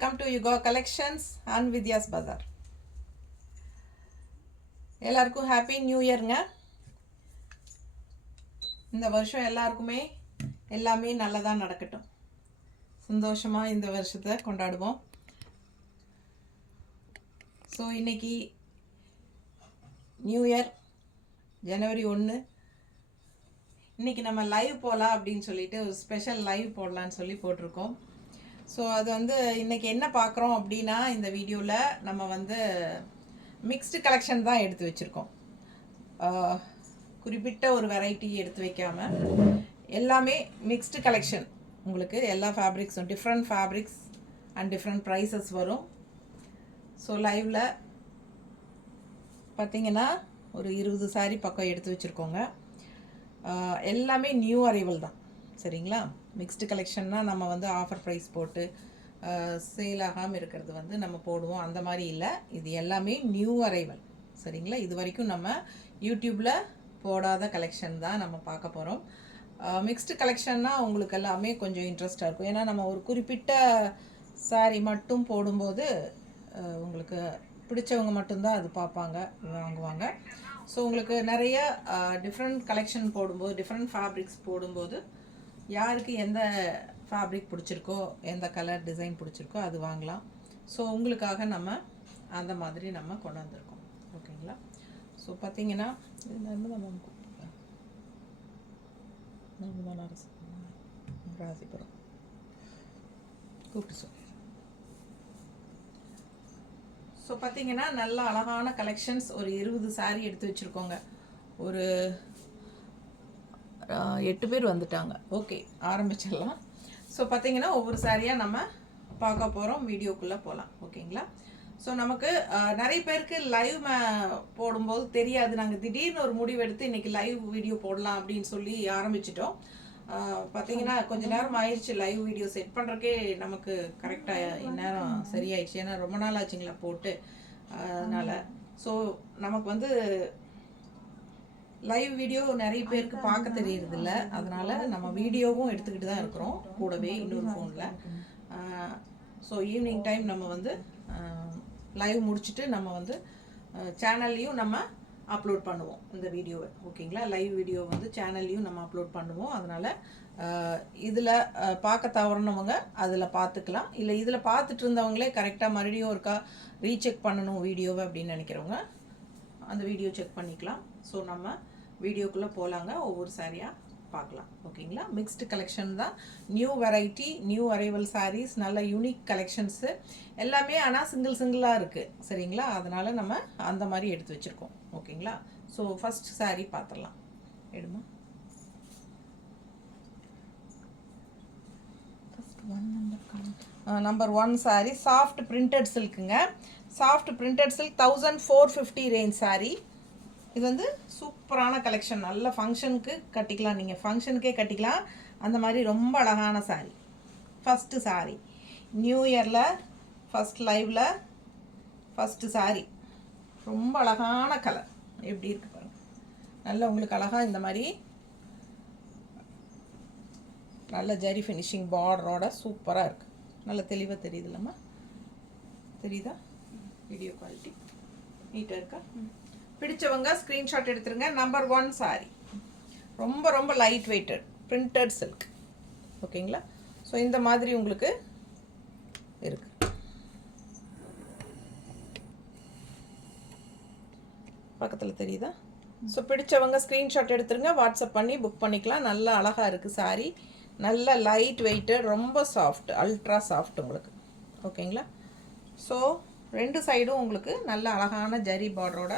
Welcome to Yuga Collections and Vidya's Bazaar. எல்லாருக்கும் happy new இயர்ங்க. இந்த வருஷம் எல்லாருக்குமே எல்லாமே நல்லதாக நடக்கட்டும். சந்தோஷமாக இந்த வருஷத்தை கொண்டாடுவோம். ஸோ இன்னைக்கு நியூ இயர் ஜனவரி 1. இன்றைக்கி நம்ம லைவ் போகலாம் அப்படின்னு சொல்லிட்டு ஒரு ஸ்பெஷல் லைவ் போடலான்னு சொல்லி போட்டிருக்கோம். ஸோ அது இன்றைக்கி என்ன பார்க்குறோம் அப்படின்னா, இந்த வீடியோவில் நம்ம மிக்ஸ்டு கலெக்ஷன் தான் எடுத்து வச்சுருக்கோம். குறிப்பிட்ட ஒரு வெரைட்டி எடுத்து வைக்காமல் எல்லாமே மிக்ஸ்டு கலெக்ஷன். உங்களுக்கு எல்லா ஃபேப்ரிக்ஸும் different fabrics and different prices வரும். ஸோ லைவில் பார்த்திங்கன்னா ஒரு 20 சாரீ பக்கம் எடுத்து வச்சுருக்கோங்க. எல்லாமே நியூ அரைவல் தான், சரிங்களா? மிக்ஸ்டு கலெக்ஷன்னா நம்ம ஆஃபர் ப்ரைஸ் போட்டு சேல் ஆகாமல் இருக்கிறது நம்ம போடுவோம், அந்த மாதிரி இல்லை. இது எல்லாமே நியூ அரைவல், சரிங்களா? இது வரைக்கும் நம்ம யூடியூப்பில் போடாத கலெக்ஷன் தான் நம்ம பார்க்க போகிறோம். மிக்ஸ்டு கலெக்ஷன்னா உங்களுக்கு எல்லாமே கொஞ்சம் இன்ட்ரெஸ்டாக இருக்கும். ஏன்னா நம்ம ஒரு குறிப்பிட்ட சாரீ மட்டும் போடும்போது உங்களுக்கு பிடிச்சவங்க மட்டும்தான் அது பார்ப்பாங்க, வாங்குவாங்க. ஸோ உங்களுக்கு நிறைய டிஃப்ரெண்ட் கலெக்ஷன் போடும்போது, டிஃப்ரெண்ட் ஃபேப்ரிக்ஸ் போடும்போது யாருக்கு எந்த ஃபேப்ரிக் பிடிச்சிருக்கோ, எந்த கலர் டிசைன் பிடிச்சிருக்கோ அது வாங்கலாம். ஸோ உங்களுக்காக நம்ம அந்த மாதிரி நம்ம கொண்டு வந்திருக்கோம், ஓகேங்களா? ஸோ பார்த்தீங்கன்னா ராசிபுரம் கூப்பிட்டு சொல்லி. ஸோ பார்த்தீங்கன்னா நல்ல அழகான கலெக்ஷன்ஸ் ஒரு 20 சாரீ எடுத்து வச்சுருக்கோங்க. ஒரு 8 பேர் வந்துட்டாங்க. ஓகே, ஆரம்பிச்சிடலாம். ஸோ பார்த்தீங்கன்னா ஒவ்வொரு சாரியாக நம்ம பார்க்க போகிறோம். வீடியோக்குள்ளே போகலாம், ஓகேங்களா? ஸோ நமக்கு நிறைய பேருக்கு லைவ் போடும்போது தெரியாது. நாங்கள் திடீர்னு ஒரு முடிவெடுத்து இன்றைக்கி லைவ் வீடியோ போடலாம் அப்படின்னு சொல்லி ஆரம்பிச்சிட்டோம். பார்த்தீங்கன்னா கொஞ்சம் நேரம் ஆயிடுச்சு லைவ் வீடியோ செட் பண்ணுறக்கே. நமக்கு கரெக்டாக நேரம் சரியாயிடுச்சு. ஏன்னா ரொம்ப நாள் ஆச்சுங்களா போட்டு, அதனால். ஸோ நமக்கு லைவ் வீடியோ நிறைய பேருக்கு பார்க்க தெரியறதில்ல. அதனால் நம்ம வீடியோவும் எடுத்துக்கிட்டு தான் இருக்கிறோம் கூடவே இன்னொரு ஃபோனில். ஸோ ஈவினிங் டைம் நம்ம லைவ் முடிச்சுட்டு நம்ம சேனல்லையும் நம்ம அப்லோட் பண்ணுவோம் இந்த வீடியோவை, ஓகேங்களா? லைவ் வீடியோ சேனல்லையும் நம்ம அப்லோட் பண்ணுவோம். அதனால் இதில் பார்க்க தவறினவங்க அதில் பார்த்துக்கலாம். இல்லை இதில் பார்த்துட்டு இருந்தவங்களே கரெக்டாக மறுபடியும் ஒருக்கா ரீசெக் பண்ணணும் வீடியோவை அப்படின்னு நினைக்கிறவங்க அந்த வீடியோ செக் பண்ணிக்கலாம். ஸோ நம்ம வீடியோக்குள்ளே போகலாங்க, ஒவ்வொரு சாரியாக பார்க்கலாம், ஓகேங்களா? மிக்ஸ்டு கலெக்ஷன் தான், new variety, new arrival sarees, நல்ல யூனிக் கலெக்ஷன்ஸு எல்லாமே. ஆனால் சிங்கிளாக இருக்குது, சரிங்களா? அதனால் நம்ம அந்த மாதிரி எடுத்து வச்சுருக்கோம், ஓகேங்களா? ஸோ ஃபஸ்ட் சாரீ பார்த்துடலாம். எடுமா நம்பர் 1 சாரீ சாஃப்ட் பிரிண்டட் சில்க்குங்க. Soft printed silk 1450 range sari. இது சூப்பரான கலெக்ஷன். நல்ல ஃபங்க்ஷனுக்கு கட்டிக்கலாம், நீங்கள் ஃபங்க்ஷனுக்கே கட்டிக்கலாம். அந்த மாதிரி ரொம்ப அழகான சாரீ. ஃபஸ்ட்டு சாரீ நியூ இயரில் ஃபஸ்ட் லைவில் ஃபஸ்ட்டு சாரீ. ரொம்ப அழகான கலர், எப்படி இருக்கு பாருங்கள். நல்ல உங்களுக்கு அழகாக இந்த மாதிரி நல்ல ஜரி ஃபினிஷிங் பார்டரோட சூப்பராக இருக்குது. நல்ல தெளிவாக தெரியுது இல்லைம்மா? தெரியுதா? வீடியோ குவாலிட்டி நீட்டாக இருக்கா? பிடிச்சவங்க ஸ்க்ரீன்ஷாட் எடுத்துருங்க. நம்பர் 1 சாரீ ரொம்ப ரொம்ப லைட் வெயிட்டட் பிரிண்டட் சில்க், ஓகேங்களா? ஸோ இந்த மாதிரி உங்களுக்கு இருக்கு. பக்கத்தில் தெரியுதா? ஸோ பிடிச்சவங்க ஸ்க்ரீன்ஷாட் எடுத்துருங்க, வாட்ஸ்அப் பண்ணி புக் பண்ணிக்கலாம். நல்லா அழகாக இருக்குது சாரீ. நல்ல லைட் வெயிட்டட், ரொம்ப சாஃப்ட், அல்ட்ரா சாஃப்ட் உங்களுக்கு, ஓகேங்களா? ஸோ 2 சைடும் உங்களுக்கு நல்ல அழகான ஜரி பார்டரோட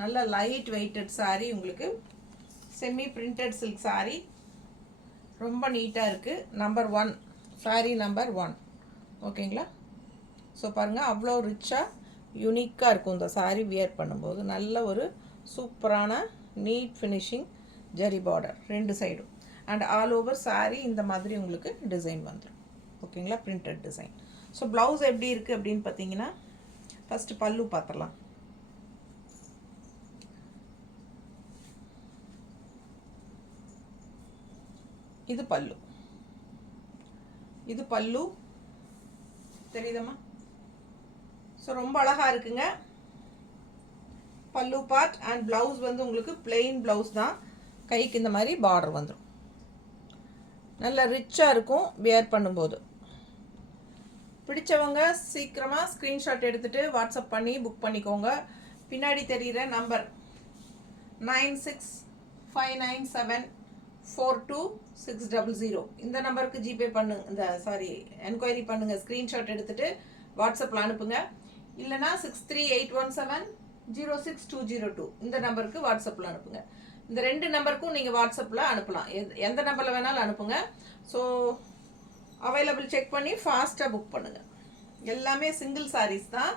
நல்ல லைட் வெயிட்டட் சாரீ. உங்களுக்கு செமி பிரிண்டட் சில்க் சாரீ, ரொம்ப நீட்டாக இருக்குது. நம்பர் 1 சாரீ, நம்பர் 1, ஓகேங்களா? ஸோ பாருங்கள், அவ்வளோ ரிச்சாக யூனிக்காக இருக்கும் இந்த சாரீ வியர் பண்ணும்போது. நல்ல ஒரு சூப்பரான நீட் ஃபினிஷிங் ஜரி பார்டர் 2 சைடும். அண்ட் ஆல் ஓவர் சாரீ இந்த மாதிரி உங்களுக்கு டிசைன் வந்துடும், ஓகேங்களா? Printed design. ஸோ ப்ளவுஸ் எப்படி இருக்குது அப்படின்னு பார்த்தீங்கன்னா, ஃபஸ்ட்டு பல்லு பார்த்துடலாம். இது பல்லு, இது பல்லு தெரியுதம்மா? ஸோ ரொம்ப அழகாக இருக்குங்க. பல்லு பார்ட் அண்ட் ப்ளவுஸ் வந்து உங்களுக்கு பிளெயின் ப்ளவுஸ் தான். கைக்கு இந்த மாதிரி பார்டர் வந்துடும். நல்லா ரிச்சாக இருக்கும் வியர் பண்ணும்போது. பிடிச்சவங்க சீக்கிரமாக ஸ்க்ரீன்ஷாட் எடுத்துகிட்டு வாட்ஸ்அப் பண்ணி புக் பண்ணிக்கோங்க. பின்னாடி தெரிகிற நம்பர் 9659742600 இந்த நம்பருக்கு ஜிபே பண்ணுங்க. என்கொயரி பண்ணுங்கள். ஸ்க்ரீன்ஷாட் எடுத்துகிட்டு வாட்ஸ்அப்பில் அனுப்புங்க. இல்லைனா 6381706202 இந்த நம்பருக்கு வாட்ஸ்அப்பில் அனுப்புங்க. இந்த 2 நம்பருக்கும் நீங்கள் வாட்ஸ்அப்பில் அனுப்பலாம். எந்த நம்பரில் வேணாலும் அனுப்புங்க. ஸோ அவைலபிள் செக் பண்ணி ஃபாஸ்ட்டாக புக் பண்ணுங்கள். எல்லாமே சிங்கிள் சாரீஸ் தான்.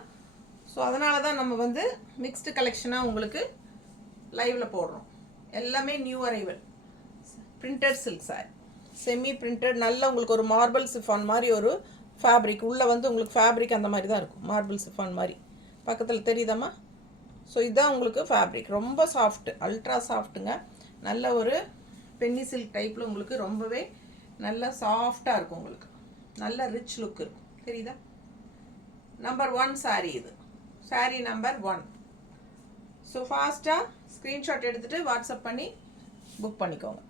ஸோ அதனால தான் நம்ம வந்து மிக்ஸ்டு கலெக்ஷனாக உங்களுக்கு லைவில் போடுறோம். எல்லாமே new arrival printed silk sorry, semi printed. நல்ல உங்களுக்கு ஒரு மார்பிள் சிஃபான் மாதிரி ஒரு ஃபேப்ரிக். உள்ளே வந்து உங்களுக்கு ஃபேப்ரிக் அந்த மாதிரி தான் இருக்கும், மார்பிள் சிஃபான் மாதிரி. பக்கத்தில் தெரியுதாம்மா? ஸோ இதுதான் உங்களுக்கு ஃபேப்ரிக். ரொம்ப சாஃப்ட்டு, அல்ட்ரா சாஃப்ட்டுங்க. நல்ல ஒரு பென்னி சில்க் டைப்பில் உங்களுக்கு ரொம்பவே நல்ல சாஃப்டாக இருக்கும். உங்களுக்கு நல்ல ரிச் லுக் இருக்கும். தெரியுதா? நம்பர் 1 சாரீ இது. சாரீ நம்பர் 1. ஸோ ஃபாஸ்ட்டாக ஸ்க்ரீன்ஷாட் எடுத்துகிட்டு வாட்ஸ்அப் பண்ணி புக் பண்ணிக்கோங்க.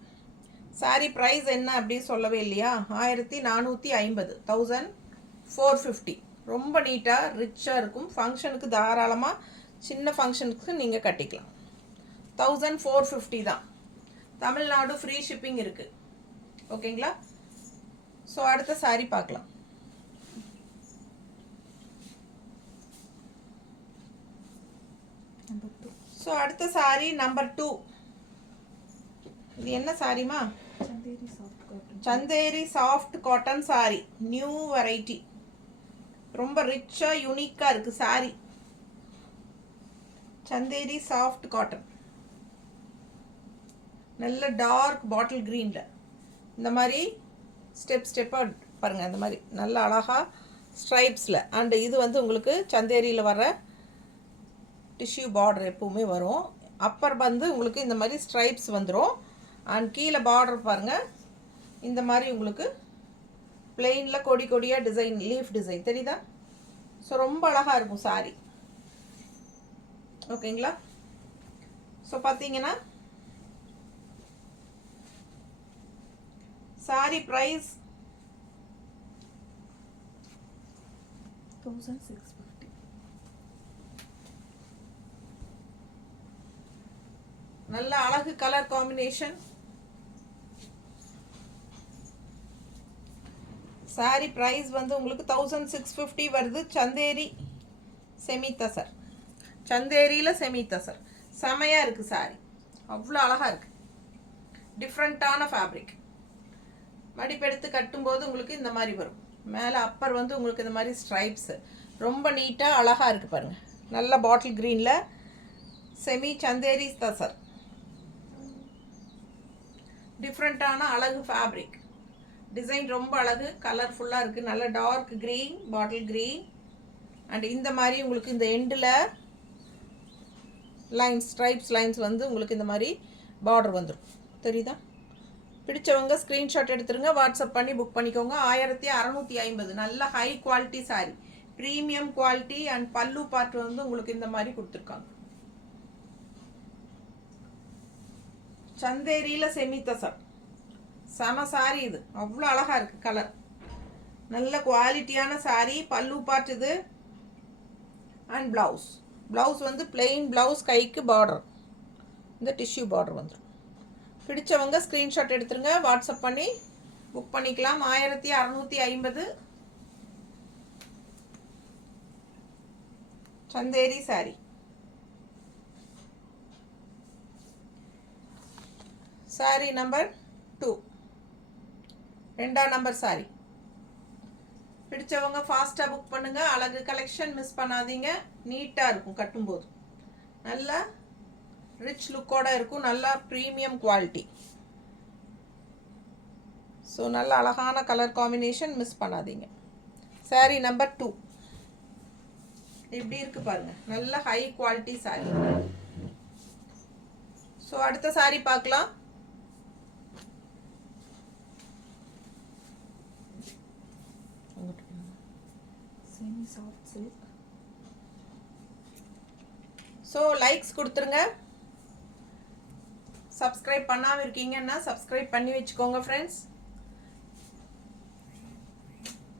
சாரீ ப்ரைஸ் என்ன அப்படின்னு சொல்லவே இல்லையா? 1450, 1450. ரொம்ப நீட்டாக ரிச்சாக இருக்கும். ஃபங்க்ஷனுக்கு தாராளமாக சின்ன ஃபங்க்ஷனுக்கு நீங்கள் கட்டிக்கலாம். 1450 தான். தமிழ்நாடு ஃப்ரீ ஷிப்பிங் இருக்குது. ஓகேங்களா? ஸோ அடுத்த சாரீ பார்க்கலாம். ஸோ அடுத்த சாரீ நம்பர் 2. இது என்ன சாரிமா? Chanderi soft cotton sari. New variety. ரொம்ப ரிச்சாக யூனிக்காக இருக்குது சாரி. Chanderi soft cotton. நல்ல டார்க் பாட்டில் க்ரீனில் இந்த மாதிரி ஸ்டெப்பாக பாருங்கள். இந்த மாதிரி நல்ல அழகாக ஸ்ட்ரைப்ஸில். அண்டு இது வந்து உங்களுக்கு சந்தேரியில் வர டிஷ்யூ பார்டர் எப்பவுமே வரும். அப்பர் வந்து உங்களுக்கு இந்த மாதிரி ஸ்ட்ரைப்ஸ் வந்துடும். அண்ட் கீழே பார்டர் பாருங்கள், இந்த மாதிரி உங்களுக்கு பிளெயினில் கொடி கொடியாக டிசைன், லீஃப் டிசைன் தெரியுதா? ஸோ ரொம்ப அழகாக இருக்கும் சாரி. ஓகேங்களா? ஸோ பார்த்தீங்கன்னா சாரி ப்ரைஸ் 1650. நல்ல அழகு கலர் காம்பினேஷன். சாரி ப்ரைஸ் வந்து உங்களுக்கு 1650 வருது. சந்தேரி செமி தசர். சந்தேரியில் செமி தசர். செமையாக இருக்குது சாரி. அவ்வளோ அழகாக இருக்குது. டிஃப்ரெண்ட்டான ஃபேப்ரிக். மடிப்பெடுத்து கட்டும்போது உங்களுக்கு இந்த மாதிரி வரும். மேலே அப்பர் வந்து உங்களுக்கு இந்த மாதிரி ஸ்ட்ரைப்ஸு. ரொம்ப நீட்டாக அழகாக இருக்குது பாருங்கள். நல்ல பாட்டில் க்ரீனில் செமி சந்தேரி தசர். டிஃப்ரெண்ட்டான அழகு ஃபேப்ரிக். டிசைன் ரொம்ப அழகு, கலர்ஃபுல்லாக இருக்குது. நல்ல dark green, bottle green. And இந்த மாதிரி உங்களுக்கு இந்த எண்டில் லைன்ஸ், ஸ்ட்ரைப்ஸ் லைன்ஸ் வந்து உங்களுக்கு இந்த மாதிரி பார்டர் வந்துடும். தெரியுதா? பிடிச்சவங்க ஸ்க்ரீன்ஷாட் எடுத்துருங்க, வாட்ஸ்அப் பண்ணி புக் பண்ணிக்கோங்க. 1650. நல்ல high quality sorry, premium quality. And பல்லு பார்ட் வந்து உங்களுக்கு இந்த மாதிரி கொடுத்துருக்காங்க. சந்தேரியில் செமி தசர். செம சாரி இது. அவ்வளோ அழகாக இருக்குது கலர். நல்ல குவாலிட்டியான சாரி. பல்லு பார்ட் இது. And blouse. ப்ளவுஸ் வந்து பிளெயின் ப்ளவுஸ். கைக்கு பார்டர், இந்த டிஷ்யூ பார்டர் வந்துடும். பிடிச்சவங்க ஸ்க்ரீன்ஷாட் எடுத்துருங்க, வாட்ஸ்அப் பண்ணி புக் பண்ணிக்கலாம். 1650 சந்தேரி சாரி. Sorry number 2. 2ஆம் நம்பர் சாரி. பிடிச்சவங்க ஃபாஸ்ட்டாக புக் பண்ணுங்கள். அழகு கலெக்ஷன் மிஸ் பண்ணாதீங்க. நீட்டாக இருக்கும் கட்டும்போது. நல்லா ரிச் லுக்கோட இருக்கும். நல்லா ப்ரீமியம் குவாலிட்டி. ஸோ நல்ல அழகான கலர் காம்பினேஷன், மிஸ் பண்ணாதீங்க. சாரி நம்பர் 2 இப்படி இருக்குது பாருங்கள். நல்ல ஹை குவாலிட்டி சாரி. ஸோ அடுத்த சாரி பார்க்கலாம். Soft silk. ஸோ லைக்ஸ் கொடுத்துருங்க. சப்ஸ்கிரைப் பண்ணாமல் இருக்கீங்கன்னா சப்ஸ்கிரைப் பண்ணி வச்சுக்கோங்க ஃப்ரெண்ட்ஸ்.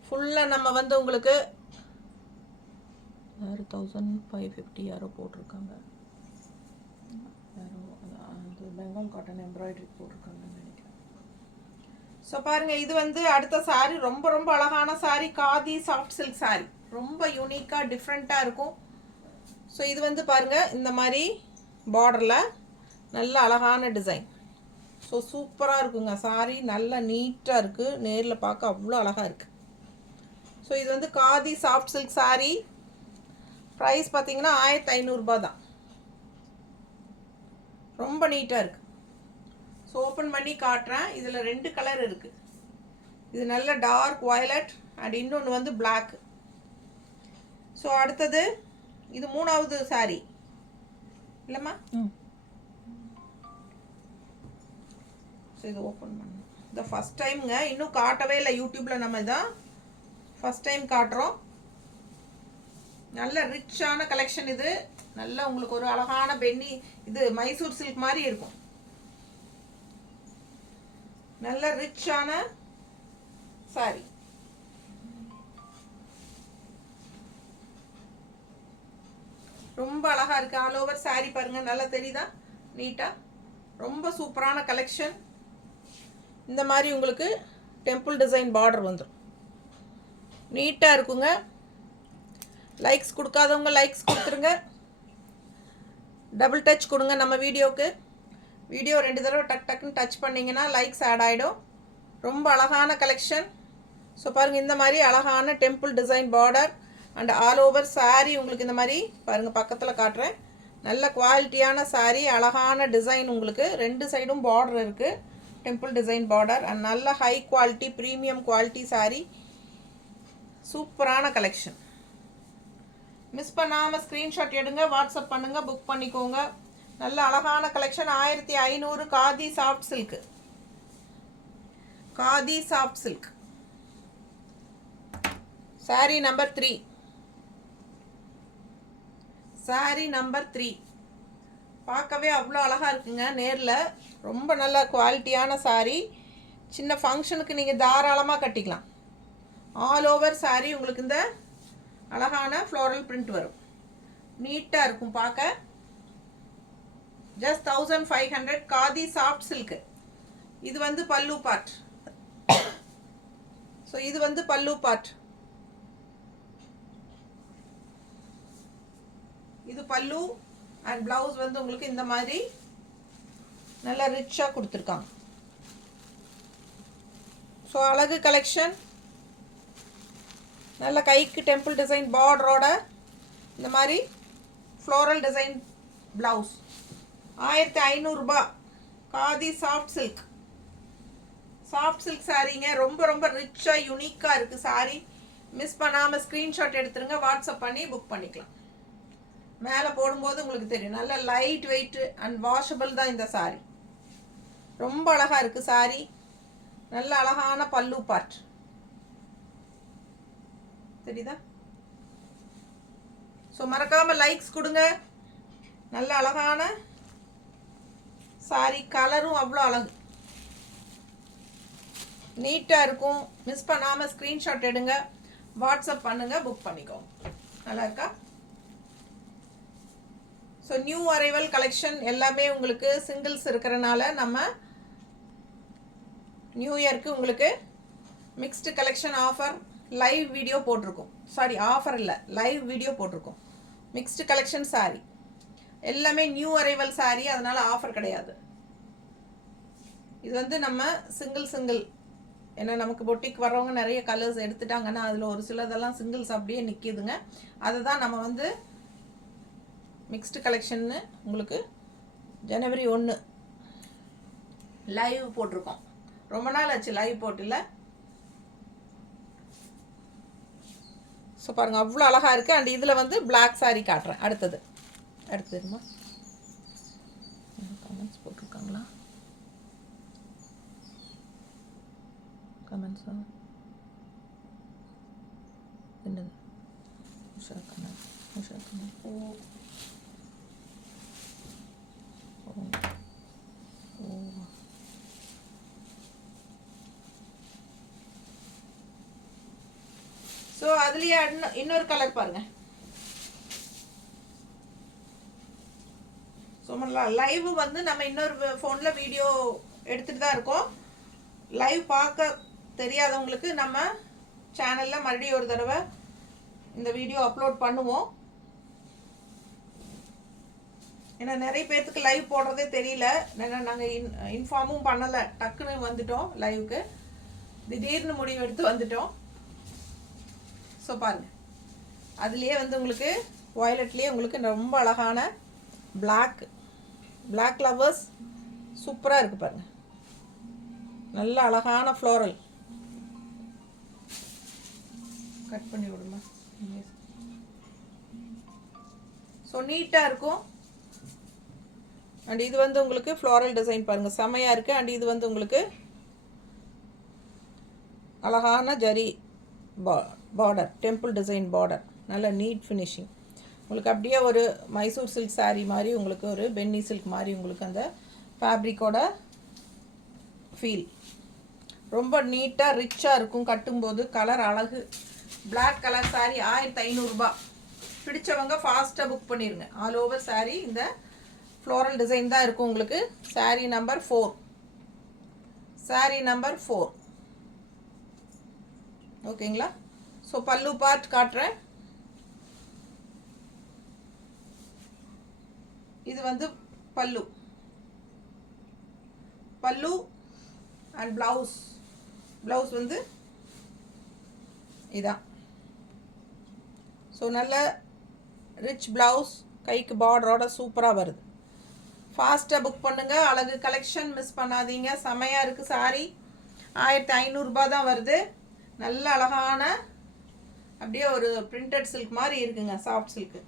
ஃபுல்லாக நம்ம வந்து உங்களுக்கு 1550 யாரோ போட்டிருக்காங்க. யாரோ அது பெங்கால் காட்டன் எம்ப்ராய்டரி போட்டிருக்காங்கன்னு நினைக்கிறேன். ஸோ பாருங்கள், இது வந்து அடுத்த சாரீ ரொம்ப ரொம்ப அழகான சாரீ. காதி சாஃப்ட் சில்க் சாரீ, ரொம்ப யூனிக்காக டிஃப்ரெண்ட்டாக இருக்கும். ஸோ இது வந்து பாருங்கள், இந்த மாதிரி பார்டரில் நல்ல அழகான டிசைன். ஸோ சூப்பராக இருக்குங்க சாரீ, நல்லா நீட்டாக இருக்குது. நேரில் பார்க்க அவ்வளோ அழகாக இருக்குது. ஸோ இது வந்து khadi soft silk saree. Price பார்த்தீங்கன்னா 1500 தான். ரொம்ப நீட்டாக இருக்குது. ஸோ ஓப்பன் பண்ணி காட்டுறேன். இதில் 2 கலர் இருக்குது. இது நல்ல டார்க் வயலட் அண்ட் இன்னொன்று வந்து பிளாக். ஸோ அடுத்தது இது 3வது சாரீ இல்லைம்மா? ஸோ இது ஓப்பன் பண்ண இந்த ஃபஸ்ட் டைம்ங்க, இன்னும் காட்டவே இல்லை யூடியூப்பில். நம்ம இதான் ஃபஸ்ட் டைம் காட்டுறோம். நல்ல ரிச்சான கலெக்ஷன் இது. நல்ல உங்களுக்கு ஒரு அழகான பென்னி, இது மைசூர் சில்க் மாதிரி இருக்கும். நல்ல ரிச்சான சாரி. ரொம்ப அழகா இருக்கு. ஆல் ஓவர் சாரி பாருங்க, நல்லா தெரியுதா? நீட்டா ரொம்ப சூப்பரான கலெக்ஷன். இந்த மாதிரி உங்களுக்கு டெம்பிள் டிசைன் பார்டர் வந்துடும். நீட்டாக இருக்குங்க. லைக்ஸ் கொடுக்காதவங்க லைக்ஸ் கொடுத்துருங்க. டபுள் டச் கொடுங்க நம்ம வீடியோவுக்கு. வீடியோ 2 தடவை டக் டக்குன்னு டச் பண்ணிங்கன்னா லைக்ஸ் ஆட் ஆகிடும். ரொம்ப அழகான கலெக்ஷன். ஸோ பாருங்கள், இந்த மாதிரி அழகான temple design border and all over saree உங்களுக்கு இந்த மாதிரி பாருங்கள். பக்கத்தில் காட்டுறேன். நல்ல குவாலிட்டியான சாரீ, அழகான டிசைன். உங்களுக்கு 2 சைடும் பார்டர் இருக்குது, டெம்பிள் டிசைன் பார்டர். அண்ட் நல்ல high quality premium quality sari. சூப்பரான கலெக்ஷன். மிஸ் பண்ணாமல் ஸ்க்ரீன்ஷாட் எடுங்க, வாட்ஸ்அப் பண்ணுங்கள், புக் பண்ணிக்கோங்க. நல்ல அழகான collection. 1500 khadi soft silk. Khadi soft silk sari number 3. Sari number 3 பார்க்கவே அவ்வளோ அழகாக இருக்குங்க நேரில். ரொம்ப நல்ல குவாலிட்டியான சாரீ. சின்ன ஃபங்க்ஷனுக்கு நீங்கள் தாராளமாக கட்டிக்கலாம். ஆல் ஓவர் சாரீ உங்களுக்கு இந்த அழகான ஃப்ளோரல் பிரிண்ட் வரும். நீட்டாக இருக்கும் பார்க்க. Just 1500 khadi soft silk. இது வந்து பல்லு பார்ட். ஸோ இது வந்து பல்லு பார்ட். இது பல்லு அண்ட் பிளவுஸ் வந்து உங்களுக்கு இந்த மாதிரி நல்லா ரிச்சாக கொடுத்துருக்காங்க. ஸோ அழகு கலெக்ஷன். நல்ல கைக்கு டெம்பிள் டிசைன் பார்டரோட இந்த மாதிரி floral design blouse. 1500 khadi soft silk. Soft silk சாரீங்க. ரொம்ப ரொம்ப ரிச்சாக யூனிக்காக இருக்குது சாரீ. மிஸ் பண்ணாமல் ஸ்க்ரீன்ஷாட் எடுத்துருங்க, வாட்ஸ்அப் பண்ணி புக் பண்ணிக்கலாம். மேலே போடும்போது உங்களுக்கு தெரியும். நல்ல லைட் வெயிட் அண்ட் வாஷபிள் தான் இந்த சாரீ. ரொம்ப அழகாக இருக்குது சாரீ. நல்ல அழகான பல்லு பார்ட் தெரியுதா? ஸோ மறக்காமல் லைக்ஸ் கொடுங்க. நல்ல அழகான சாரீ. கலரும் அவ்வளோ அழகு, நீட்டாக இருக்கும். மிஸ் பண்ணாமல் ஸ்க்ரீன்ஷாட் எடுங்க, வாட்ஸ்அப் பண்ணுங்கள், புக் பண்ணிக்கோங்க. நல்லா இருக்கா? ஸோ நியூ அரைவல் கலெக்ஷன் எல்லாமே உங்களுக்கு சிங்கிள்ஸ் இருக்கிறனால நம்ம நியூ இயர்க்கு உங்களுக்கு mixed collection offer live video போட்டிருக்கோம். சாரி, ஆஃபர் இல்லை, லைவ் வீடியோ போட்டிருக்கோம். மிக்ஸ்டு கலெக்ஷன் சாரீ எல்லாமே நியூ அரைவல் சாரீ, அதனால் ஆஃபர் கிடையாது. இது வந்து நம்ம சிங்கிள் ஏன்னா நமக்கு பொட்டிக்கு வர்றவங்க நிறைய கலர்ஸ் எடுத்துட்டாங்கன்னா அதில் ஒரு சிலதெல்லாம் சிங்கிள்ஸ் அப்படியே நிற்கிதுங்க. அதை தான் நம்ம வந்து மிக்ஸ்டு கலெக்ஷன்னு உங்களுக்கு ஜனவரி 1 லைவ் போட்டிருக்கோம். ரொம்ப நாள் ஆச்சு லைவ் போட்டில்ல. ஸோ பாருங்கள், அவ்வளோ அழகாக இருக்குது. அண்ட் இதில் வந்து பிளாக் சாரீ காட்டுறேன். அடுத்ததுமா கமெண்ட்ஸ் போட்டிருக்காங்களா? கமெண்ட்ஸா என்னது? ஸோ அதுலேயே இன்னொரு கலர் பாருங்கள். ஸோ லைவ் வந்து நம்ம இன்னொரு ஃபோனில் வீடியோ எடுத்துகிட்டு தான் இருக்கோம். லைவ் பார்க்க தெரியாதவங்களுக்கு நம்ம சேனலில் மறுபடியும் ஒரு தடவை இந்த வீடியோ அப்லோட் பண்ணுவோம். ஏன்னா நிறைய பேர்த்துக்கு லைவ் போடுறதே தெரியல. ஏன்னா நாங்கள் இன்ஃபார்மும் பண்ணலை, டக்குன்னு வந்துட்டோம் லைவுக்கு, திடீர்னு முடிவு எடுத்து வந்துட்டோம். ஸோ பாருங்கள், அதுலேயே வந்து உங்களுக்கு வயலட்லேயே உங்களுக்கு ரொம்ப அழகான பிளாக் லவர்ஸ் சூப்பராக இருக்குது பாருங்கள். நல்ல அழகான ஃப்ளோரல். கட் பண்ணி விடுமா. ஸோ நீட்டாக இருக்கும். அண்ட் இது வந்து உங்களுக்கு ஃப்ளோரல் டிசைன் பாருங்கள், செமையாக இருக்குது. அண்ட் இது வந்து உங்களுக்கு அழகான zari border, temple design border, நல்ல நீட் ஃபினிஷிங். உங்களுக்கு அப்படியே ஒரு மைசூர் சில்க் சாரீ மாதிரி, உங்களுக்கு ஒரு பென்னி சில்க் மாதிரி உங்களுக்கு அந்த ஃபேப்ரிக்கோட ஃபீல் ரொம்ப நீட்டாக ரிச்சாக இருக்கும். கட்டும்போது கலர் அழகு. பிளாக் கலர் சாரீ 1500 ரூபாய். பிடிச்சவங்க ஃபாஸ்ட்டாக புக் பண்ணிடுங்க. ஆல் ஓவர் சாரீ இந்த ஃப்ளோரல் டிசைன் தான் இருக்கும் உங்களுக்கு. சாரீ நம்பர் 4. சாரீ நம்பர் 4. ஓகேங்களா. ஸோ பல்லு பார்ட் காட்டுறேன். இது வந்து பல்லு அண்ட் ப்ளவுஸ் வந்து இதான். ஸோ நல்ல ரிச் ப்ளவுஸ், கைக்கு பார்டரோட சூப்பராக வருது. ஃபாஸ்ட்டாக புக் பண்ணுங்கள். அழகு கலெக்ஷன் மிஸ் பண்ணாதீங்க. செமையாக இருக்குது. சாரீ 1500 ரூபாய் தான் வருது. நல்ல அழகான அப்படியே ஒரு பிரிண்டட் சில்க் மாதிரி இருக்குங்க, சாஃப்ட் சில்க்கு.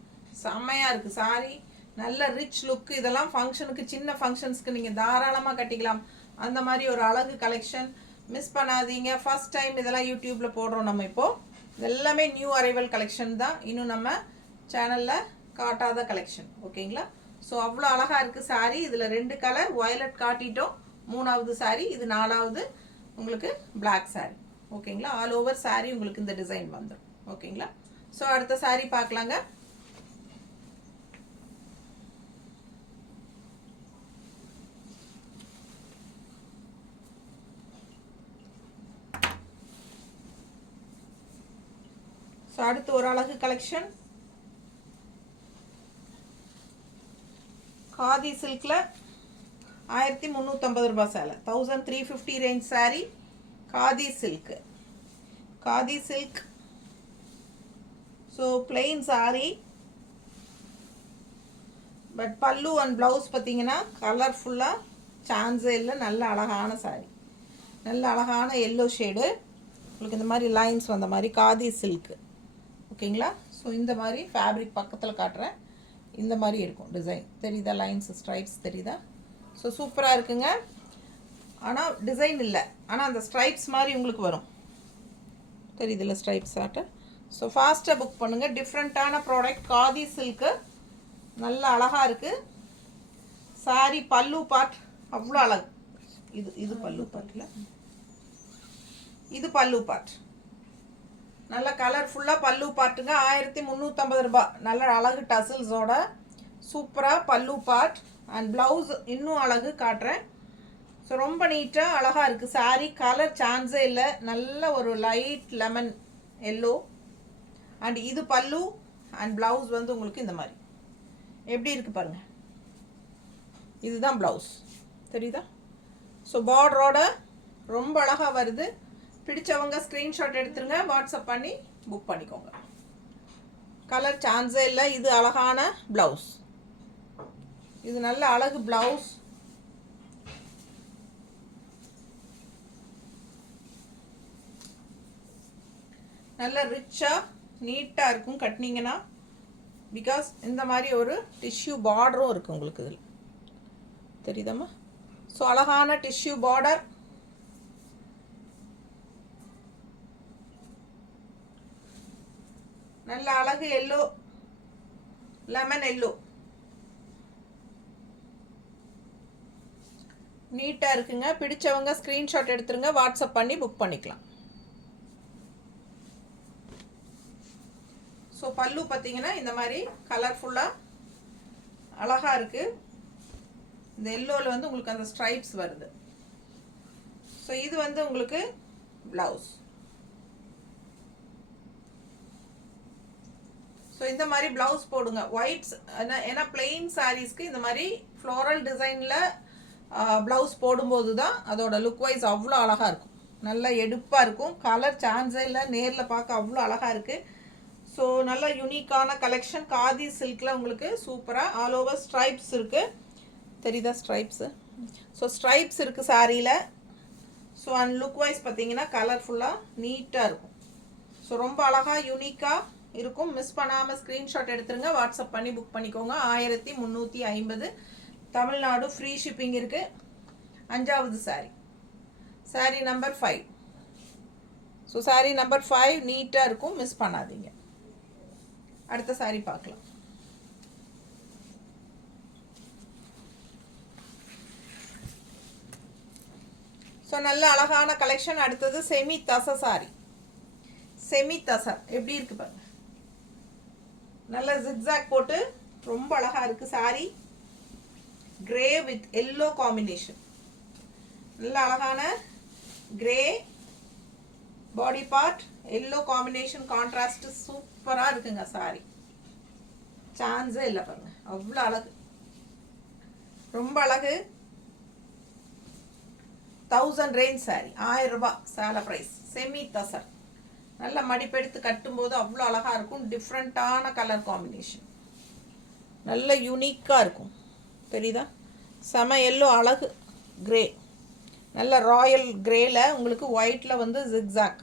செம்மையாக இருக்குது சாரீ. நல்ல ரிச் லுக்கு. இதெல்லாம் ஃபங்க்ஷனுக்கு, சின்ன ஃபங்க்ஷன்ஸ்க்கு நீங்கள் தாராளமாக கட்டிக்கலாம். அந்த மாதிரி ஒரு அழகு கலெக்ஷன் மிஸ் பண்ணாதீங்க. ஃபர்ஸ்ட் டைம் இதெல்லாம் யூடியூப்பில் போடுறோம் நம்ம. இப்போது இதெல்லாமே நியூ அரைவல் கலெக்ஷன் தான், இன்னும் நம்ம சேனலில் காட்டாத கலெக்ஷன். ஓகேங்களா. ஸோ அவ்வளோ அழகாக இருக்குது சாரீ. இதில் 2 கலர் வயலட் காட்டிட்டோம், 3வது சாரீ, இது 4வது உங்களுக்கு பிளாக் சாரீ. ஓகேங்களா. ஆல் ஓவர் சாரீ உங்களுக்கு இந்த டிசைன் வந்துடும். ஓகேங்களா. ஸோ அடுத்த சாரீ பார்க்கலாங்க. ஸோ அடுத்து ஒரு அழகு கலெக்ஷன். காதி சில்கில் 1350 ரூபாய் சேலை. 1350 range sari. Khadi silk. So plain sari. But பல்லு அண்ட் ப்ளவுஸ் பார்த்தீங்கன்னா கலர்ஃபுல்லாக சான்ஸே இல்லை. நல்ல அழகான சாரீ, நல்ல அழகான எல்லோ ஷேடு. உங்களுக்கு இந்த மாதிரி லைன்ஸ் வந்த மாதிரி காதி சில்க்கு. ஓகேங்களா. ஸோ இந்த மாதிரி ஃபேப்ரிக் பக்கத்தில் காட்டுறேன். இந்த மாதிரி இருக்கும் டிசைன். தெரியுதா? லைன்ஸ், ஸ்ட்ரைப்ஸ் தெரியுதா? ஸோ சூப்பராக இருக்குங்க. ஆனால் டிசைன் இல்லை, ஆனால் அந்த ஸ்ட்ரைப்ஸ் மாதிரி உங்களுக்கு வரும். தெரியுதுல்ல ஸ்ட்ரைப்ஸ் ஆட்ட. ஸோ ஃபாஸ்ட்டாக புக் பண்ணுங்கள். டிஃப்ரெண்ட்டான ப்ராடக்ட். காதி சில்க்கு நல்ல அழகாக இருக்குது. சாரி பல்லு பார்ட் அவ்வளோ அழகு. இது பல்லு பார்ட்டில், இது பல்லு பார்ட். நல்ல கலர்ஃபுல்லாக பல்லு பார்ட்டுங்க. 1350 ரூபாய். நல்ல அழகு டசில்ஸோட சூப்பராக பல்லு பார்ட். அண்ட் ப்ளவுஸ் இன்னும் அழகு காட்டுறேன். ஸோ ரொம்ப நீட்டாக அழகாக இருக்குது சாரீ. கலர் சான்ஸே இல்லை. நல்ல ஒரு லைட் லெமன் எல்லோ. அண்ட் இது பல்லு அண்ட் ப்ளவுஸ் வந்து உங்களுக்கு இந்த மாதிரி எப்படி இருக்குது பாருங்கள். இதுதான் ப்ளவுஸ், தெரியுதா? ஸோ பார்டரோட ரொம்ப அழகாக வருது. பிடிச்சவங்க ஸ்க்ரீன்ஷாட் எடுத்துருங்க, வாட்ஸ்அப் பண்ணி புக் பண்ணிக்கோங்க. கலர் சான்ஸே இல்லை. இது அழகான ப்ளவுஸ். இது நல்ல அழகு ப்ளவுஸ். நல்ல ரிச்சாக நீட்டாக இருக்கும் கட்டினீங்கன்னா. பிகாஸ் இந்த மாதிரி ஒரு டிஷ்யூ பார்டரும் இருக்குது உங்களுக்கு இதில், தெரியுதாம்மா? ஸோ அழகான டிஷ்யூ பார்டர். நல்ல அழகு எல்லோ, லெமன் எல்லோ, நீட்டாக இருக்குங்க. பிடிச்சவங்க ஸ்க்ரீன்ஷாட் எடுத்துருங்க, வாட்ஸ்அப் பண்ணி புக் பண்ணிக்கலாம். ஸோ பல்லு பார்த்தீங்கன்னா இந்த மாதிரி கலர்ஃபுல்லாக அழகாக இருக்குது. இந்த எல்லோவில் வந்து உங்களுக்கு அந்த ஸ்ட்ரைப்ஸ் வருது. ஸோ இது வந்து உங்களுக்கு ப்ளவுஸ். ஸோ இந்த மாதிரி ப்ளவுஸ் போடுங்க. ஒயிட்ஸ் ஏன்னா பிளெயின் சாரீஸ்க்கு இந்த மாதிரி ஃப்ளோரல் டிசைனில் ப்ளவுஸ் போடும்போது தான் அதோட லுக் வைஸ் அவ்வளோ அழகாக இருக்கும். நல்லா எடுப்பாக இருக்கும். கலர் சான்ஸே இல்லை, நேரில் பார்க்க அவ்வளோ அழகாக இருக்குது. ஸோ நல்ல யூனிக்கான கலெக்ஷன். காதி சில்கில் உங்களுக்கு சூப்பராக ஆல் ஓவர் ஸ்ட்ரைப்ஸ் இருக்குது. தெரியுதா ஸ்ட்ரைப்ஸு? ஸோ ஸ்ட்ரைப்ஸ் இருக்குது சாரியில். ஸோ அண்ட் லுக் வைஸ் பார்த்தீங்கன்னா கலர்ஃபுல்லாக நீட்டாக இருக்கும். ஸோ ரொம்ப அழகாக யூனிக்காக இருக்கும். மிஸ் பண்ணாமல் ஸ்க்ரீன்ஷாட் எடுத்துருங்க, வாட்ஸ்அப் பண்ணி புக் பண்ணிக்கோங்க. 1350 தமிழ்நாடு, ஃப்ரீ ஷிப்பிங் இருக்குது. 5வது sari, sari number 5. So saree number 5 நீட்டாக இருக்கும், மிஸ் பண்ணாதீங்க. அடுத்த சாரீ பார்க்கலாம். ஸோ நல்ல அழகான கலெக்ஷன். அடுத்தது செமி தச சாரி. செமி தசர் எப்படி இருக்கு பாருங்க. நல்ல ஜிக்ஸாக் போட்டு ரொம்ப அழகாக இருக்குது sorry. Grey with yellow combination. நல்ல அழகான grey body part, yellow combination contrast சூப்பராக இருக்குங்க சாரி. சான்ஸே இல்லை பாருங்க, அவ்வளோ அழகு, ரொம்ப அழகு. 1000 ரேஞ்ச் சாரி, 1000 ரூபாய் சேலை ப்ரைஸ். செமி தசர் நல்ல மடிப்பெடுத்து கட்டும்போது அவ்வளோ அழகாக இருக்கும். டிஃப்ரெண்ட்டான கலர் காம்பினேஷன், நல்ல யூனிக்காக இருக்கும். தெரியுதா? செம எல்லோ அழகு கிரே, நல்ல ராயல் கிரேல உங்களுக்கு ஒயிட்டில் வந்து ஜிக்ஸாக்.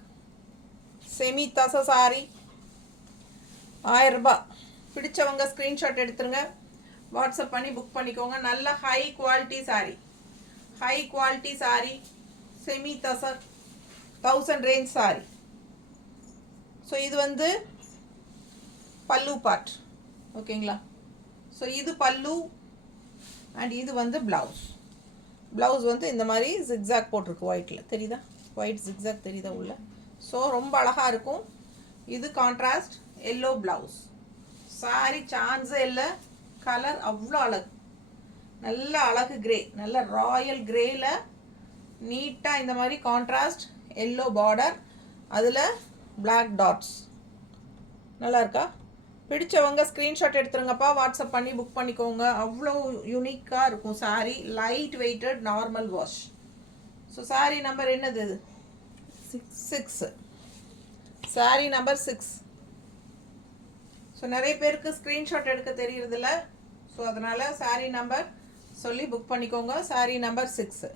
செமி தச சாரி 1000 ரூபாய். பிடிச்சவங்க ஸ்க்ரீன்ஷாட் எடுத்துருங்க, வாட்ஸ்அப் பண்ணி புக் பண்ணிக்கோங்க. நல்ல high quality sari, high quality sari. Semi tussar 1000 range sari. So இது வந்து பல்லு பார்ட், ஓகேங்களா? ஸோ இது பல்லு அண்ட் இது வந்து ப்ளவுஸ். ப்ளவுஸ் வந்து இந்த மாதிரி ஜிக்ஸாக் போட்டிருக்கு ஒயிட்டில், தெரியுதா? ஒயிட் ஜிக்ஸாக் தெரியுதா உள்ள? ஸோ ரொம்ப அழகாக இருக்கும். இது கான்ட்ராஸ்ட் எல்லோ ப்ளவுஸ். சாரி சான்ஸே இல்லை, கலர் அவ்வளோ அழகு. நல்ல அழகு கிரே, நல்ல ராயல் கிரேயில் நீட்டாக இந்த மாதிரி கான்ட்ராஸ்ட் எல்லோ பார்டர், அதில் பிளாக் டாட்ஸ். நல்லா இருக்கா? பிடிச்சவங்க ஸ்க்ரீன்ஷாட் எடுத்துருங்கப்பா, வாட்ஸ்அப் பண்ணி புக் பண்ணிக்கோங்க. அவ்வளோ யூனிக்காக இருக்கும் saree. Light weighted, normal wash. So saree number என்னது? 6. சாரீ நம்பர் 6. ஸோ நிறைய பேருக்கு ஸ்க்ரீன்ஷாட் எடுக்க தெரியறதில்ல. ஸோ அதனால் சாரீ நம்பர் சொல்லி புக் பண்ணிக்கோங்க. சாரீ நம்பர் 6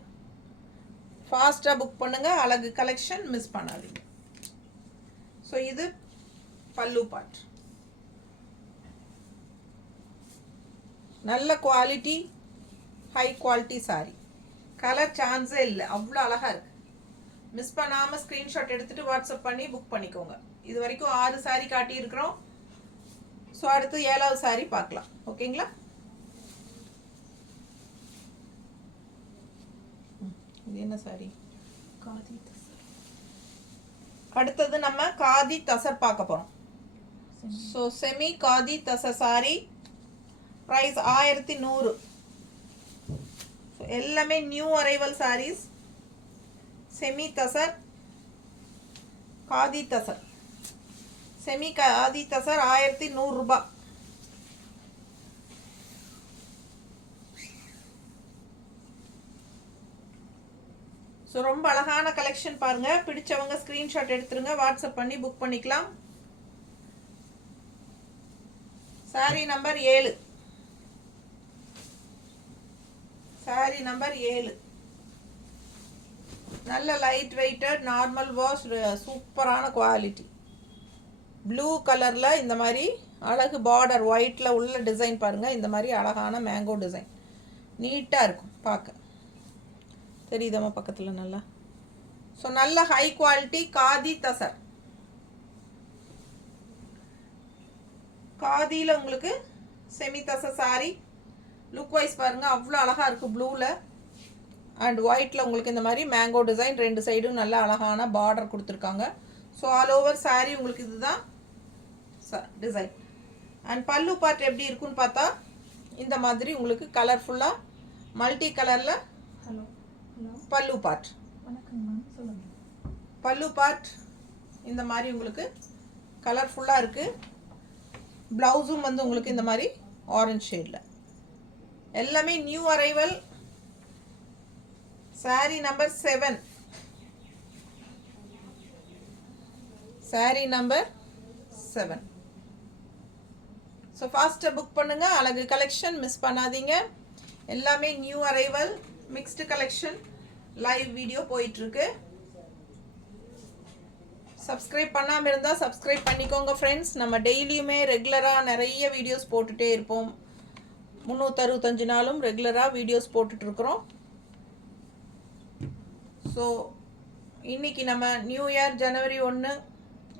ஃபாஸ்ட்டாக புக் பண்ணுங்கள். அழகு கலெக்ஷன், மிஸ் பண்ணாதீங்க. ஸோ இது பல்லு பார்ட். நல்ல quality, high quality sorry. Colour சான்ஸே இல்லை, அவ்வளோ அழகாக இருக்குது. மிஸ் பண்ணாமல் ஸ்க்ரீன்ஷாட் எடுத்துகிட்டு வாட்ஸ்அப் பண்ணி புக் பண்ணிக்கோங்க. இது வரைக்கும் 6 சாரி காட்டியிருக்கிறோம். ஸோ அடுத்து 7வது சாரி பார்க்கலாம், ஓகேங்களா? இது என்ன சாரி? காதி தசர். அடுத்தது நம்ம காதி தசர் பார்க்க போகிறோம். So semi khadi tussar sorry price 1100. So எல்லாமே new arrival saris. Semi tussar, khadi tussar. Semi khadi tussar 1100 ரூபாய். ஸோ ரொம்ப அழகான கலெக்ஷன் பாருங்கள். பிடிச்சவங்க ஸ்க்ரீன்ஷாட் எடுத்துருங்க, வாட்ஸ்அப் பண்ணி புக் பண்ணிக்கலாம். Sorry number 7. சாரி நம்பர் 7 நல்ல லைட் வெயிட்டட், நார்மல் வாஷ், சூப்பரான குவாலிட்டி. ப்ளூ கலரில் இந்த மாதிரி அழகு பார்டர், ஒயிட்டில் உள்ள டிசைன் பாருங்கள். இந்த மாதிரி அழகான மேங்கோ டிசைன் நீட்டாக இருக்கும் பார்க்க. தெரியுதாம்மா பக்கத்தில் நல்லா? ஸோ நல்ல ஹை குவாலிட்டி காதி தசர். காதியில் உங்களுக்கு செமி தசை சாரி. லுக் வைஸ் பாருங்கள், அவ்வளோ அழகாக இருக்குது ப்ளூவில் அண்ட் ஒயிட்டில். உங்களுக்கு இந்த மாதிரி மேங்கோ டிசைன், 2 சைடும் நல்ல அழகான பார்டர் கொடுத்துருக்காங்க. ஸோ ஆல் ஓவர் சாரீ உங்களுக்கு இதுதான் டிசைன். அண்ட் பல்லு பார்ட் எப்படி இருக்குன்னு பார்த்தா இந்த மாதிரி உங்களுக்கு கலர்ஃபுல்லாக மல்டி கலரில் பல்லு பார்ட். பல்லு பார்ட் இந்த மாதிரி உங்களுக்கு கலர்ஃபுல்லாக இருக்குது. ப்ளவுஸும் வந்து உங்களுக்கு இந்த மாதிரி ஆரஞ்ச் ஷேடில். எல்லாமே new arrival. Sari number 7. Sari number 7. So ஃபாஸ்ட்டாக புக் பண்ணுங்கள். அழகு கலெக்ஷன் மிஸ் பண்ணாதீங்க. எல்லாமே new arrival, mixed collection. Live video போயிட்டுருக்கு. சப்ஸ்கிரைப் பண்ணாமல் இருந்தால் சப்ஸ்கிரைப் பண்ணிக்கோங்க ஃப்ரெண்ட்ஸ். நம்ம டெய்லியுமே ரெகுலராக நிறைய வீடியோஸ் போட்டுகிட்டே இருப்போம். 365 நாளும் ரெகுலராக வீடியோஸ் போட்டுட்ருக்குறோம். ஸோ இன்றைக்கி நம்ம நியூ இயர் ஜனவரி 1,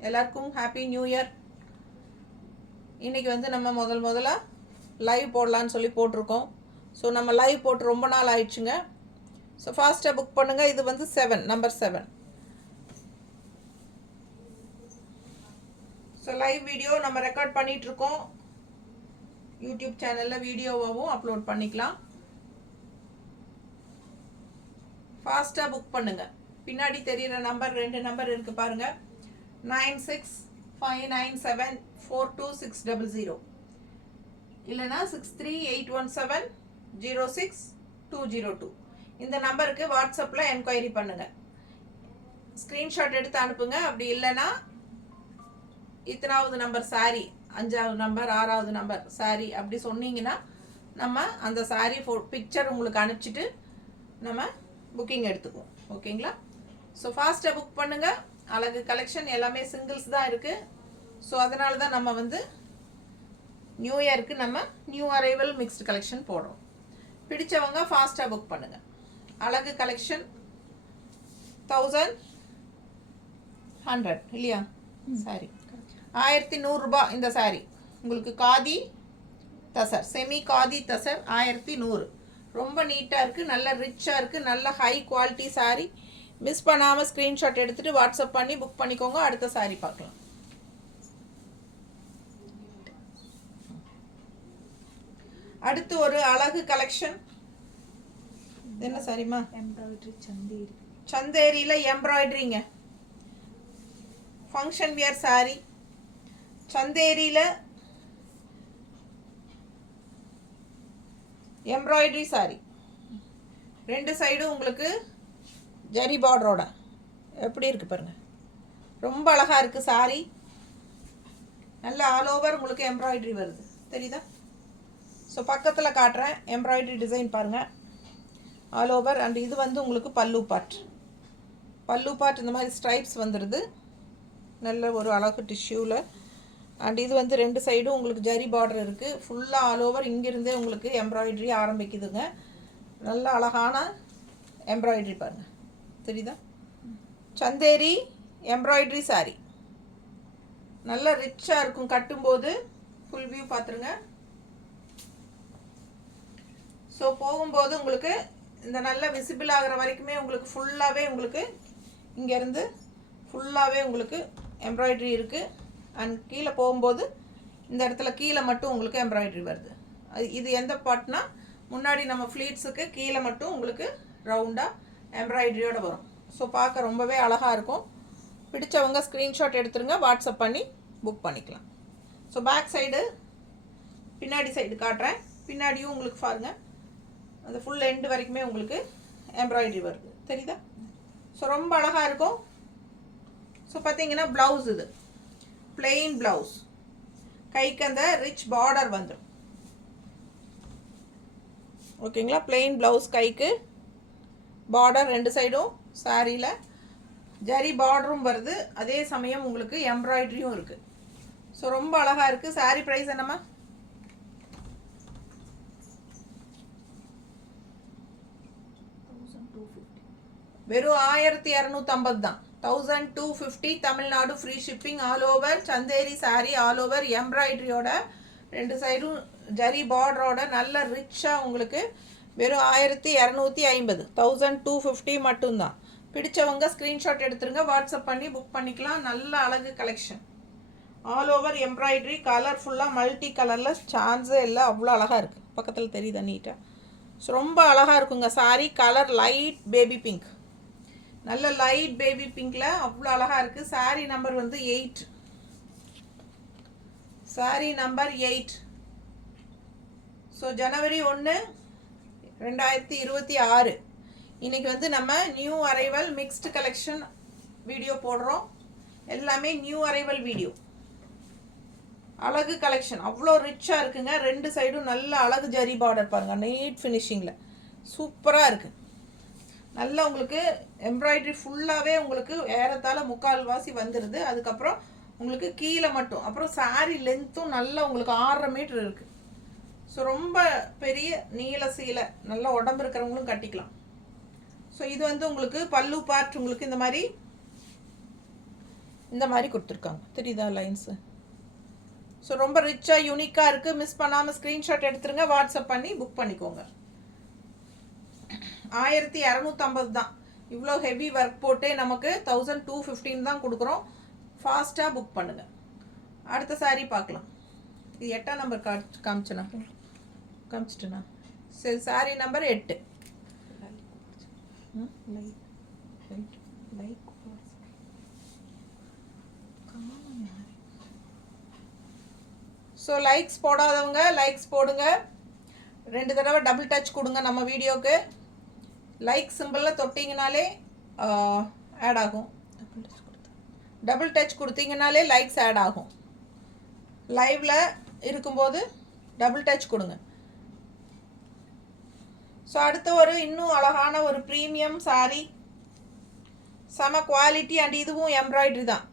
எல்லாருக்கும் ஹாப்பி நியூ இயர். இன்றைக்கி வந்து நம்ம முதலாக லைவ் போடலான்னு சொல்லி போட்டிருக்கோம். ஸோ நம்ம லைவ் போட்டு ரொம்ப நாள் ஆயிடுச்சுங்க. ஸோ ஃபாஸ்ட்டாக புக் பண்ணுங்கள். இது வந்து 7, நம்பர் 7. ஸோ லைவ் வீடியோ நம்ம ரெக்கார்ட் பண்ணிகிட்ருக்கோம். யூடியூப் சேனலில் வீடியோவாகவும் அப்லோட் பண்ணிக்கலாம். ஃபாஸ்ட்டாக புக் பண்ணுங்கள். பின்னாடி தெரிகிற நம்பர் 2 நம்பர் இருக்குது பாருங்கள். 9659742600 இல்லைனா 6381706202. இந்த நம்பருக்கு வாட்ஸ்அப்பில் என்கொயரி பண்ணுங்கள். ஸ்க்ரீன்ஷாட் எடுத்து அனுப்புங்க. அப்படி இல்லைன்னா இத்தனாவது நம்பர் சாரீ, 5வது நம்பர், 6வது நம்பர் சாரீ அப்படி சொன்னீங்கன்னா நம்ம அந்த சாரீ பிக்சர் உங்களுக்கு அனுப்பிச்சிட்டு நம்ம புக்கிங் எடுத்துக்குவோம். ஓகேங்களா? ஸோ ஃபாஸ்ட்டாக புக் பண்ணுங்கள். அழகு கலெக்ஷன் எல்லாமே சிங்கிள்ஸ் தான் இருக்குது. ஸோ அதனால தான் நம்ம வந்து நியூ இயருக்கு நம்ம நியூ அரைவல் மிக்ஸ்டு கலெக்ஷன் போடுறோம். பிடிச்சவங்க ஃபாஸ்ட்டாக புக் பண்ணுங்கள். அழகு கலெக்ஷன் 1100 இல்லையா? சாரி 1100 ரூபாய் இந்த சாரீ. உங்களுக்கு khadi tussar, semi khadi tussar 1100. ரொம்ப நீட்டாக இருக்குது, நல்ல ரிச்சாக இருக்குது, நல்ல ஹை குவாலிட்டி சாரீ. மிஸ் பண்ணாமல் ஸ்க்ரீன்ஷாட் எடுத்துகிட்டு வாட்ஸ்அப் பண்ணி புக் பண்ணிக்கோங்க. அடுத்த சாரீ பார்க்கலாம். அடுத்து ஒரு அழகு கலெக்ஷன். என்ன சாரிமா? எம்ப்ராய்டரி சந்தேரி. சந்தேரியில் எம்ப்ராய்டரிங்க. Function wear sari. சந்தேரியில் எம்ப்ராய்டரி சாரீ. 2 சைடும் உங்களுக்கு ஜரி பார்டரோட எப்படி இருக்குது பாருங்கள். ரொம்ப அழகாக இருக்குது சாரீ. நல்ல ஆல் ஓவர் உங்களுக்கு எம்ப்ராய்டரி வருது, தெரியுதா? ஸோ பக்கத்தில் காட்டுறேன். எம்ப்ராய்டரி டிசைன் பாருங்கள், ஆல் ஓவர். அண்ட் இது வந்து உங்களுக்கு பல்லு பார்ட். பல்லு பார்ட் இந்த மாதிரி ஸ்ட்ரைப்ஸ் வந்துடுது, நல்ல ஒரு அழகு டிஷ்யூவில். அண்ட் இது வந்து 2 சைடும் உங்களுக்கு ஜரி பார்டர் இருக்குது. ஃபுல்லாக ஆல் ஓவர் இங்கிருந்தே உங்களுக்கு எம்ப்ராய்டரி ஆரம்பிக்குதுங்க. நல்ல அழகான எம்ப்ராய்டரி பாருங்கள், தெரியுதா? சந்தேரி எம்ப்ராய்டரி சாரீ நல்ல ரிச்சாக இருக்கும். கட்டும்போது ஃபுல் வியூ பார்த்துருங்க. ஸோ போகும்போது உங்களுக்கு இந்த நல்ல விசிபிள் ஆகிற வரைக்குமே உங்களுக்கு ஃபுல்லாகவே உங்களுக்கு இங்கேருந்து ஃபுல்லாகவே உங்களுக்கு எம்ப்ராய்டரி இருக்குது. அண்ட் கீழே போகும்போது இந்த இடத்துல கீழே மட்டும் உங்களுக்கு எம்ப்ராய்டரி வருது. இது எந்த பார்ட்னா முன்னாடி நம்ம ஃப்ளீட்ஸுக்கு கீழே மட்டும் உங்களுக்கு ரவுண்டாக எம்ப்ராய்டரியோடு வரும். ஸோ பார்க்க ரொம்பவே அழகாக இருக்கும். பிடிச்சவங்க ஸ்க்ரீன்ஷாட் எடுத்துருங்க, வாட்ஸ்அப் பண்ணி புக் பண்ணிக்கலாம். ஸோ பேக் சைடு, பின்னாடி சைடு காட்டுறேன். பின்னாடியும் உங்களுக்கு பாருங்கள், அந்த ஃபுல் எண்டு வரைக்குமே உங்களுக்கு எம்ப்ராய்டரி வருது, தெரியுதா? ஸோ ரொம்ப அழகாக இருக்கும். ஸோ பார்த்தீங்கன்னா ப்ளவுஸ் இது பிளெயின் ப்ளவுஸ், கைக்கு அந்த ரிச் பார்டர் வந்துடும். ஓகேங்களா? பிளெயின் ப்ளவுஸ், கைக்கு பார்டர் 2 சைடும். சாரியில் ஜரி பார்டரும் வருது, அதே சமயம் உங்களுக்கு எம்ப்ராய்டரியும் இருக்குது. ஸோ ரொம்ப அழகாக இருக்குது. சாரி ப்ரைஸ் என்னம்மா? வெறும் 1250 தான். 1250 Tamil Nadu free shipping all over. Chanderi sari all over எம்ப்ராய்டரியோட 2 சைடும் ஜரி பார்டரோட நல்ல ரிச்சாக உங்களுக்கு வெறும் 1250. 1250 மட்டும்தான். பிடிச்சவங்க ஸ்க்ரீன்ஷாட் எடுத்துருங்க, வாட்ஸ்அப் பண்ணி புக் பண்ணிக்கலாம். நல்ல அழகு கலெக்ஷன். ஆல் ஓவர் எம்ப்ராய்டரி, கலர்ஃபுல்லாக மல்டி கலரில் சான்ஸே இல்லை, அவ்வளோ அழகாக இருக்குது. பக்கத்தில் தெரியுதா நீட்டாக? ஸோ ரொம்ப அழகாக இருக்குங்க. Sorry colour light baby pink, நல்ல லைட் பேபி பிங்க்கில் அவ்வளோ அழகாக இருக்குது. சாரி நம்பர் வந்து 8. Sorry number 8. ஸோ ஜனவரி 1 2026 இன்றைக்கி வந்து நம்ம new arrival mixed collection video போடுறோம். எல்லாமே நியூ அரைவல் வீடியோ. அழகு கலெக்ஷன் அவ்வளோ ரிச்சாக இருக்குங்க. 2 சைடும் நல்ல அழகு ஜரி பார்டர் பாருங்கள், நீட் ஃபினிஷிங்கில் சூப்பராக இருக்குது. நல்லா உங்களுக்கு எம்ப்ராய்டரி ஃபுல்லாகவே உங்களுக்கு ஏறத்தாழ 3/4 வந்துடுது. அதுக்கப்புறம் உங்களுக்கு கீழே மட்டும், அப்புறம் சாரீ லென்த்தும் நல்லா உங்களுக்கு 6.5 மீட்டர் இருக்குது. ஸோ ரொம்ப பெரிய நீள சீலை, நல்லா உடம்பு இருக்கிறவங்களும் கட்டிக்கலாம். ஸோ இது வந்து உங்களுக்கு பல்லு பார்ட் உங்களுக்கு இந்த மாதிரி கொடுத்துருக்காங்க, தெரியுதா லைன்ஸு? ஸோ ரொம்ப ரிச்சாக யூனிக்காக இருக்குது. மிஸ் பண்ணாமல் ஸ்க்ரீன்ஷாட் எடுத்துருங்க, வாட்ஸ்அப் பண்ணி புக் பண்ணிக்கோங்க. 1250 தான். இவ்வளோ ஹெவி ஒர்க் போட்டே நமக்கு 1215 தான் கொடுக்குறோம். ஃபாஸ்ட்டாக புக் பண்ணுங்கள். அடுத்த சாரீ பார்க்கலாம். இது 8ஆம் நம்பர் காமிச்சிட்டேண்ணா. சரி, சாரீ நம்பர் 8. ஸோ லைக்ஸ் போடாதவங்க லைக்ஸ் போடுங்க. 2 தடவை டபுள் டச் கொடுங்க நம்ம வீடியோவுக்கு. லைக் சிம்பிளில் தொட்டிங்கனாலே ஆட் ஆகும். டபுள் டச் கொடுத்தீங்கனாலே லைக்ஸ் ஆட் ஆகும். லைவில் இருக்கும்போது டபுள் டச் கொடுங்க. ஸோ அடுத்து இன்னும் அழகான ஒரு ப்ரீமியம் சாரீ, செம குவாலிட்டி. அண்ட் இதுவும் எம்ப்ராய்டரி தான்,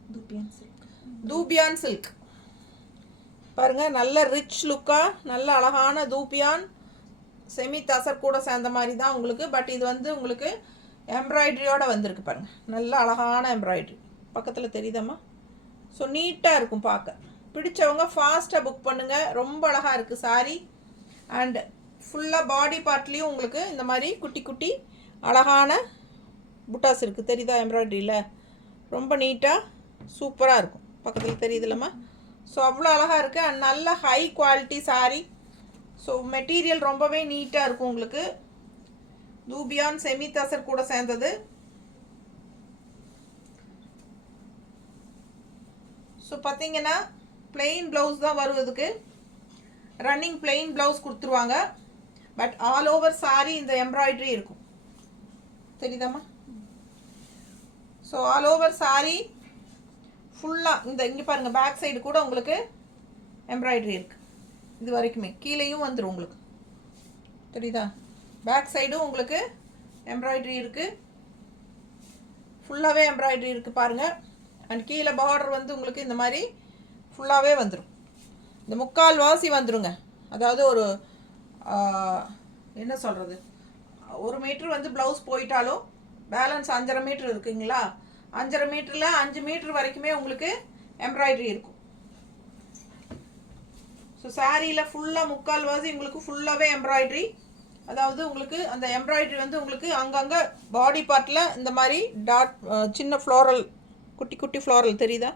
தூபியான் சில்க் பாருங்கள். நல்ல ரிச் லுக்காக நல்ல அழகான தூபியான் செமி தசர் கூட சேர்ந்த மாதிரி தான் உங்களுக்கு. பட் இது வந்து உங்களுக்கு எம்ப்ராய்டரியோடு வந்திருக்கு பாருங்கள், நல்ல அழகான எம்ப்ராய்டரி. பக்கத்தில் தெரியுதம்மா? ஸோ நீட்டாக இருக்கும் பார்க்க. பிடிச்சவங்க ஃபாஸ்ட்டாக புக் பண்ணுங்கள். ரொம்ப அழகாக இருக்குது சாரீ. அண்ட் ஃபுல்லாக பாடி பார்ட்லேயும் உங்களுக்கு இந்த மாதிரி குட்டி குட்டி அழகான புட்டாஸ் இருக்குது, தெரியுதா எம்ப்ராய்டரியில்? ரொம்ப நீட்டாக சூப்பராக இருக்கும். பக்கத்தில் தெரியுதுல்லம்மா? ஸோ அவ்வளோ அழகாக இருக்குது. அண்ட் நல்ல high quality sari. So material ரொம்பவே நீட்டாக இருக்கும் உங்களுக்கு. தூபியான் செமி தசர் கூட சேர்ந்தது. ஸோ பார்த்தீங்கன்னா பிளெயின் ப்ளவுஸ் தான் வருவதுக்கு, ரன்னிங் பிளெயின் ப்ளவுஸ் கொடுத்துருவாங்க. பட் ஆல் ஓவர் சாரீ இந்த எம்ப்ராய்டரி இருக்கும், தெரியுதாம்மா? ஸோ ஆல் ஓவர் சாரீ ஃபுல்லாக இங்கே பாருங்கள், பேக் சைடு கூட உங்களுக்கு எம்ப்ராய்டரி இருக்குது. இது வரைக்குமே கீழேயும் வந்துடும் உங்களுக்கு, தெரியுதா? பேக் சைடும் உங்களுக்கு எம்ப்ராய்டரி இருக்குது, ஃபுல்லாகவே எம்ப்ராய்டரி இருக்குது பாருங்கள். அண்ட் கீழே பார்டர் வந்து உங்களுக்கு இந்த மாதிரி ஃபுல்லாகவே வந்துடும். இந்த 3/4 வந்துடுங்க. அதாவது ஒரு என்ன சொல்கிறது, 1 மீட்டர் வந்து ப்ளவுஸ் போயிட்டாலும் பேலன்ஸ் 5.5 மீட்டர் இருக்குங்களா? 5.5 மீட்டரில் 5 மீட்டர் வரைக்குமே உங்களுக்கு எம்ப்ராய்டரி இருக்கும். ஸோ சாரியில் ஃபுல்லாக 3/4 உங்களுக்கு ஃபுல்லாகவே எம்ப்ராய்டரி. அதாவது உங்களுக்கு அந்த எம்ப்ராய்டரி வந்து உங்களுக்கு அங்கங்கே பாடி பார்ட்டில் இந்த மாதிரி டாட் சின்ன ஃப்ளோரல், குட்டி குட்டி ஃப்ளோரல் தெரியுதா?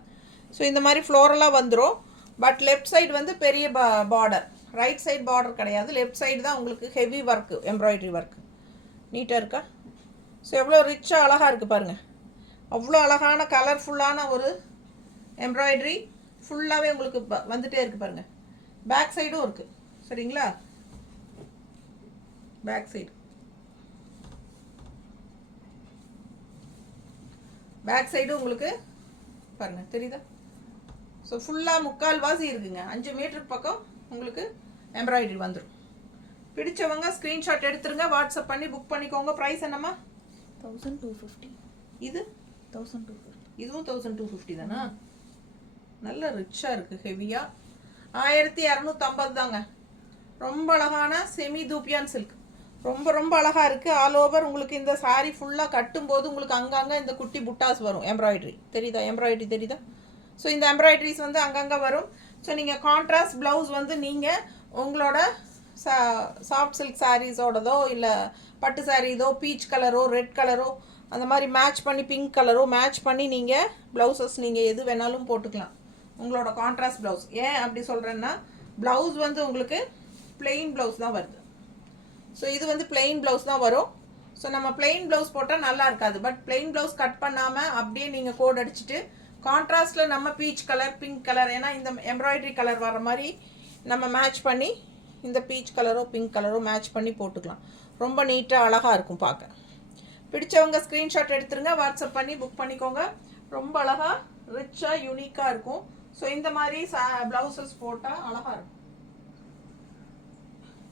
ஸோ இந்த மாதிரி ஃப்ளோரலாக வந்துடும். பட் லெஃப்ட் சைடு வந்து பெரிய பார்டர், ரைட் சைடு பார்டர் கிடையாது. லெஃப்ட் சைடு தான் உங்களுக்கு ஹெவி ஒர்க்கு, எம்ப்ராய்டரி ஒர்க்கு. நீட்டாக இருக்கா? ஸோ எவ்வளோ ரிச்சாக அழகாக இருக்குது பாருங்கள். அவ்வளோ அழகான கலர்ஃபுல்லான ஒரு எம்ப்ராய்டரி ஃபுல்லாகவே உங்களுக்கு வந்துகிட்டே இருக்குது பாருங்கள். பேக் சைடும் இருக்குது, சரிங்களா? பேக் சைடு உங்களுக்கு பாருங்கள், தெரியுதா? ஸோ ஃபுல்லாக 3/4 இருக்குங்க. 5 மீட்டருக்கு பக்கம் உங்களுக்கு எம்ப்ராய்டரி வந்துடும். பிடிச்சவங்க ஸ்க்ரீன்ஷாட் எடுத்துருங்க, வாட்ஸ்அப் பண்ணி புக் பண்ணிக்கோங்க. ப்ரைஸ் என்னம்மா? 1250. இது 1250. இதுவும் 1250 தானா? நல்ல ரிச்சாக இருக்குது, ஹெவியாக. 1250 தாங்க. ரொம்ப அழகான செமி தூபியான் சில்க், ரொம்ப ரொம்ப அழகாக இருக்குது. ஆல் ஓவர் உங்களுக்கு இந்த சாரீ ஃபுல்லாக கட்டும்போது உங்களுக்கு அங்கங்கே இந்த குட்டி புட்டாஸ் வரும். எம்ப்ராய்டரி தெரியுதா? எம்ப்ராய்டரி தெரியுதா? ஸோ இந்த எம்ப்ராய்டரிஸ் வந்து அங்கங்கே வரும். ஸோ நீங்கள் கான்ட்ராஸ்ட் ப்ளவுஸ் வந்து நீங்கள் உங்களோட சாஃப்ட் சில்க் சாரீஸோடதோ இல்லை பட்டு சாரீ இதோ பீச் கலரோ ரெட் கலரோ அந்த மாதிரி மேட்ச் பண்ணி பிங்க் கலரோ மேட்ச் பண்ணி நீங்கள் ப்ளவுசஸ் நீங்கள் எது வேணாலும் போட்டுக்கலாம். உங்களோட கான்ட்ராஸ்ட் ப்ளவுஸ். ஏன் அப்படி சொல்கிறேன்னா ப்ளவுஸ் வந்து உங்களுக்கு பிளெயின் ப்ளவுஸ் தான் வருது. ஸோ இது வந்து பிளெயின் ப்ளவுஸ் தான் வரும். ஸோ நம்ம பிளெயின் ப்ளவுஸ் போட்டால் நல்லா இருக்காது. பட் பிளெயின் ப்ளவுஸ் கட் பண்ணாமல் அப்படியே நீங்கள் கோட் அடிச்சுட்டு கான்ட்ராஸ்ட்டில் நம்ம பீச் கலர் பிங்க் கலர் ஏன்னா இந்த எம்ப்ராய்டரி கலர் வர மாதிரி நம்ம மேட்ச் பண்ணி இந்த பீச் கலரோ பிங்க் கலரோ மேட்ச் பண்ணி போட்டுக்கலாம். ரொம்ப நீட்டாக அழகாக இருக்கும் பார்க்க. பிடிச்சவங்க ஸ்க்ரீன்ஷாட் எடுத்துருங்க, வாட்ஸ்அப் பண்ணி புக் பண்ணிக்கோங்க. ரொம்ப அழகாக ரிச்சாக யூனிக்காக இருக்கும். ஸோ இந்த மாதிரி ப்ளவுசஸ் போட்டால் அழகாக இருக்கும்.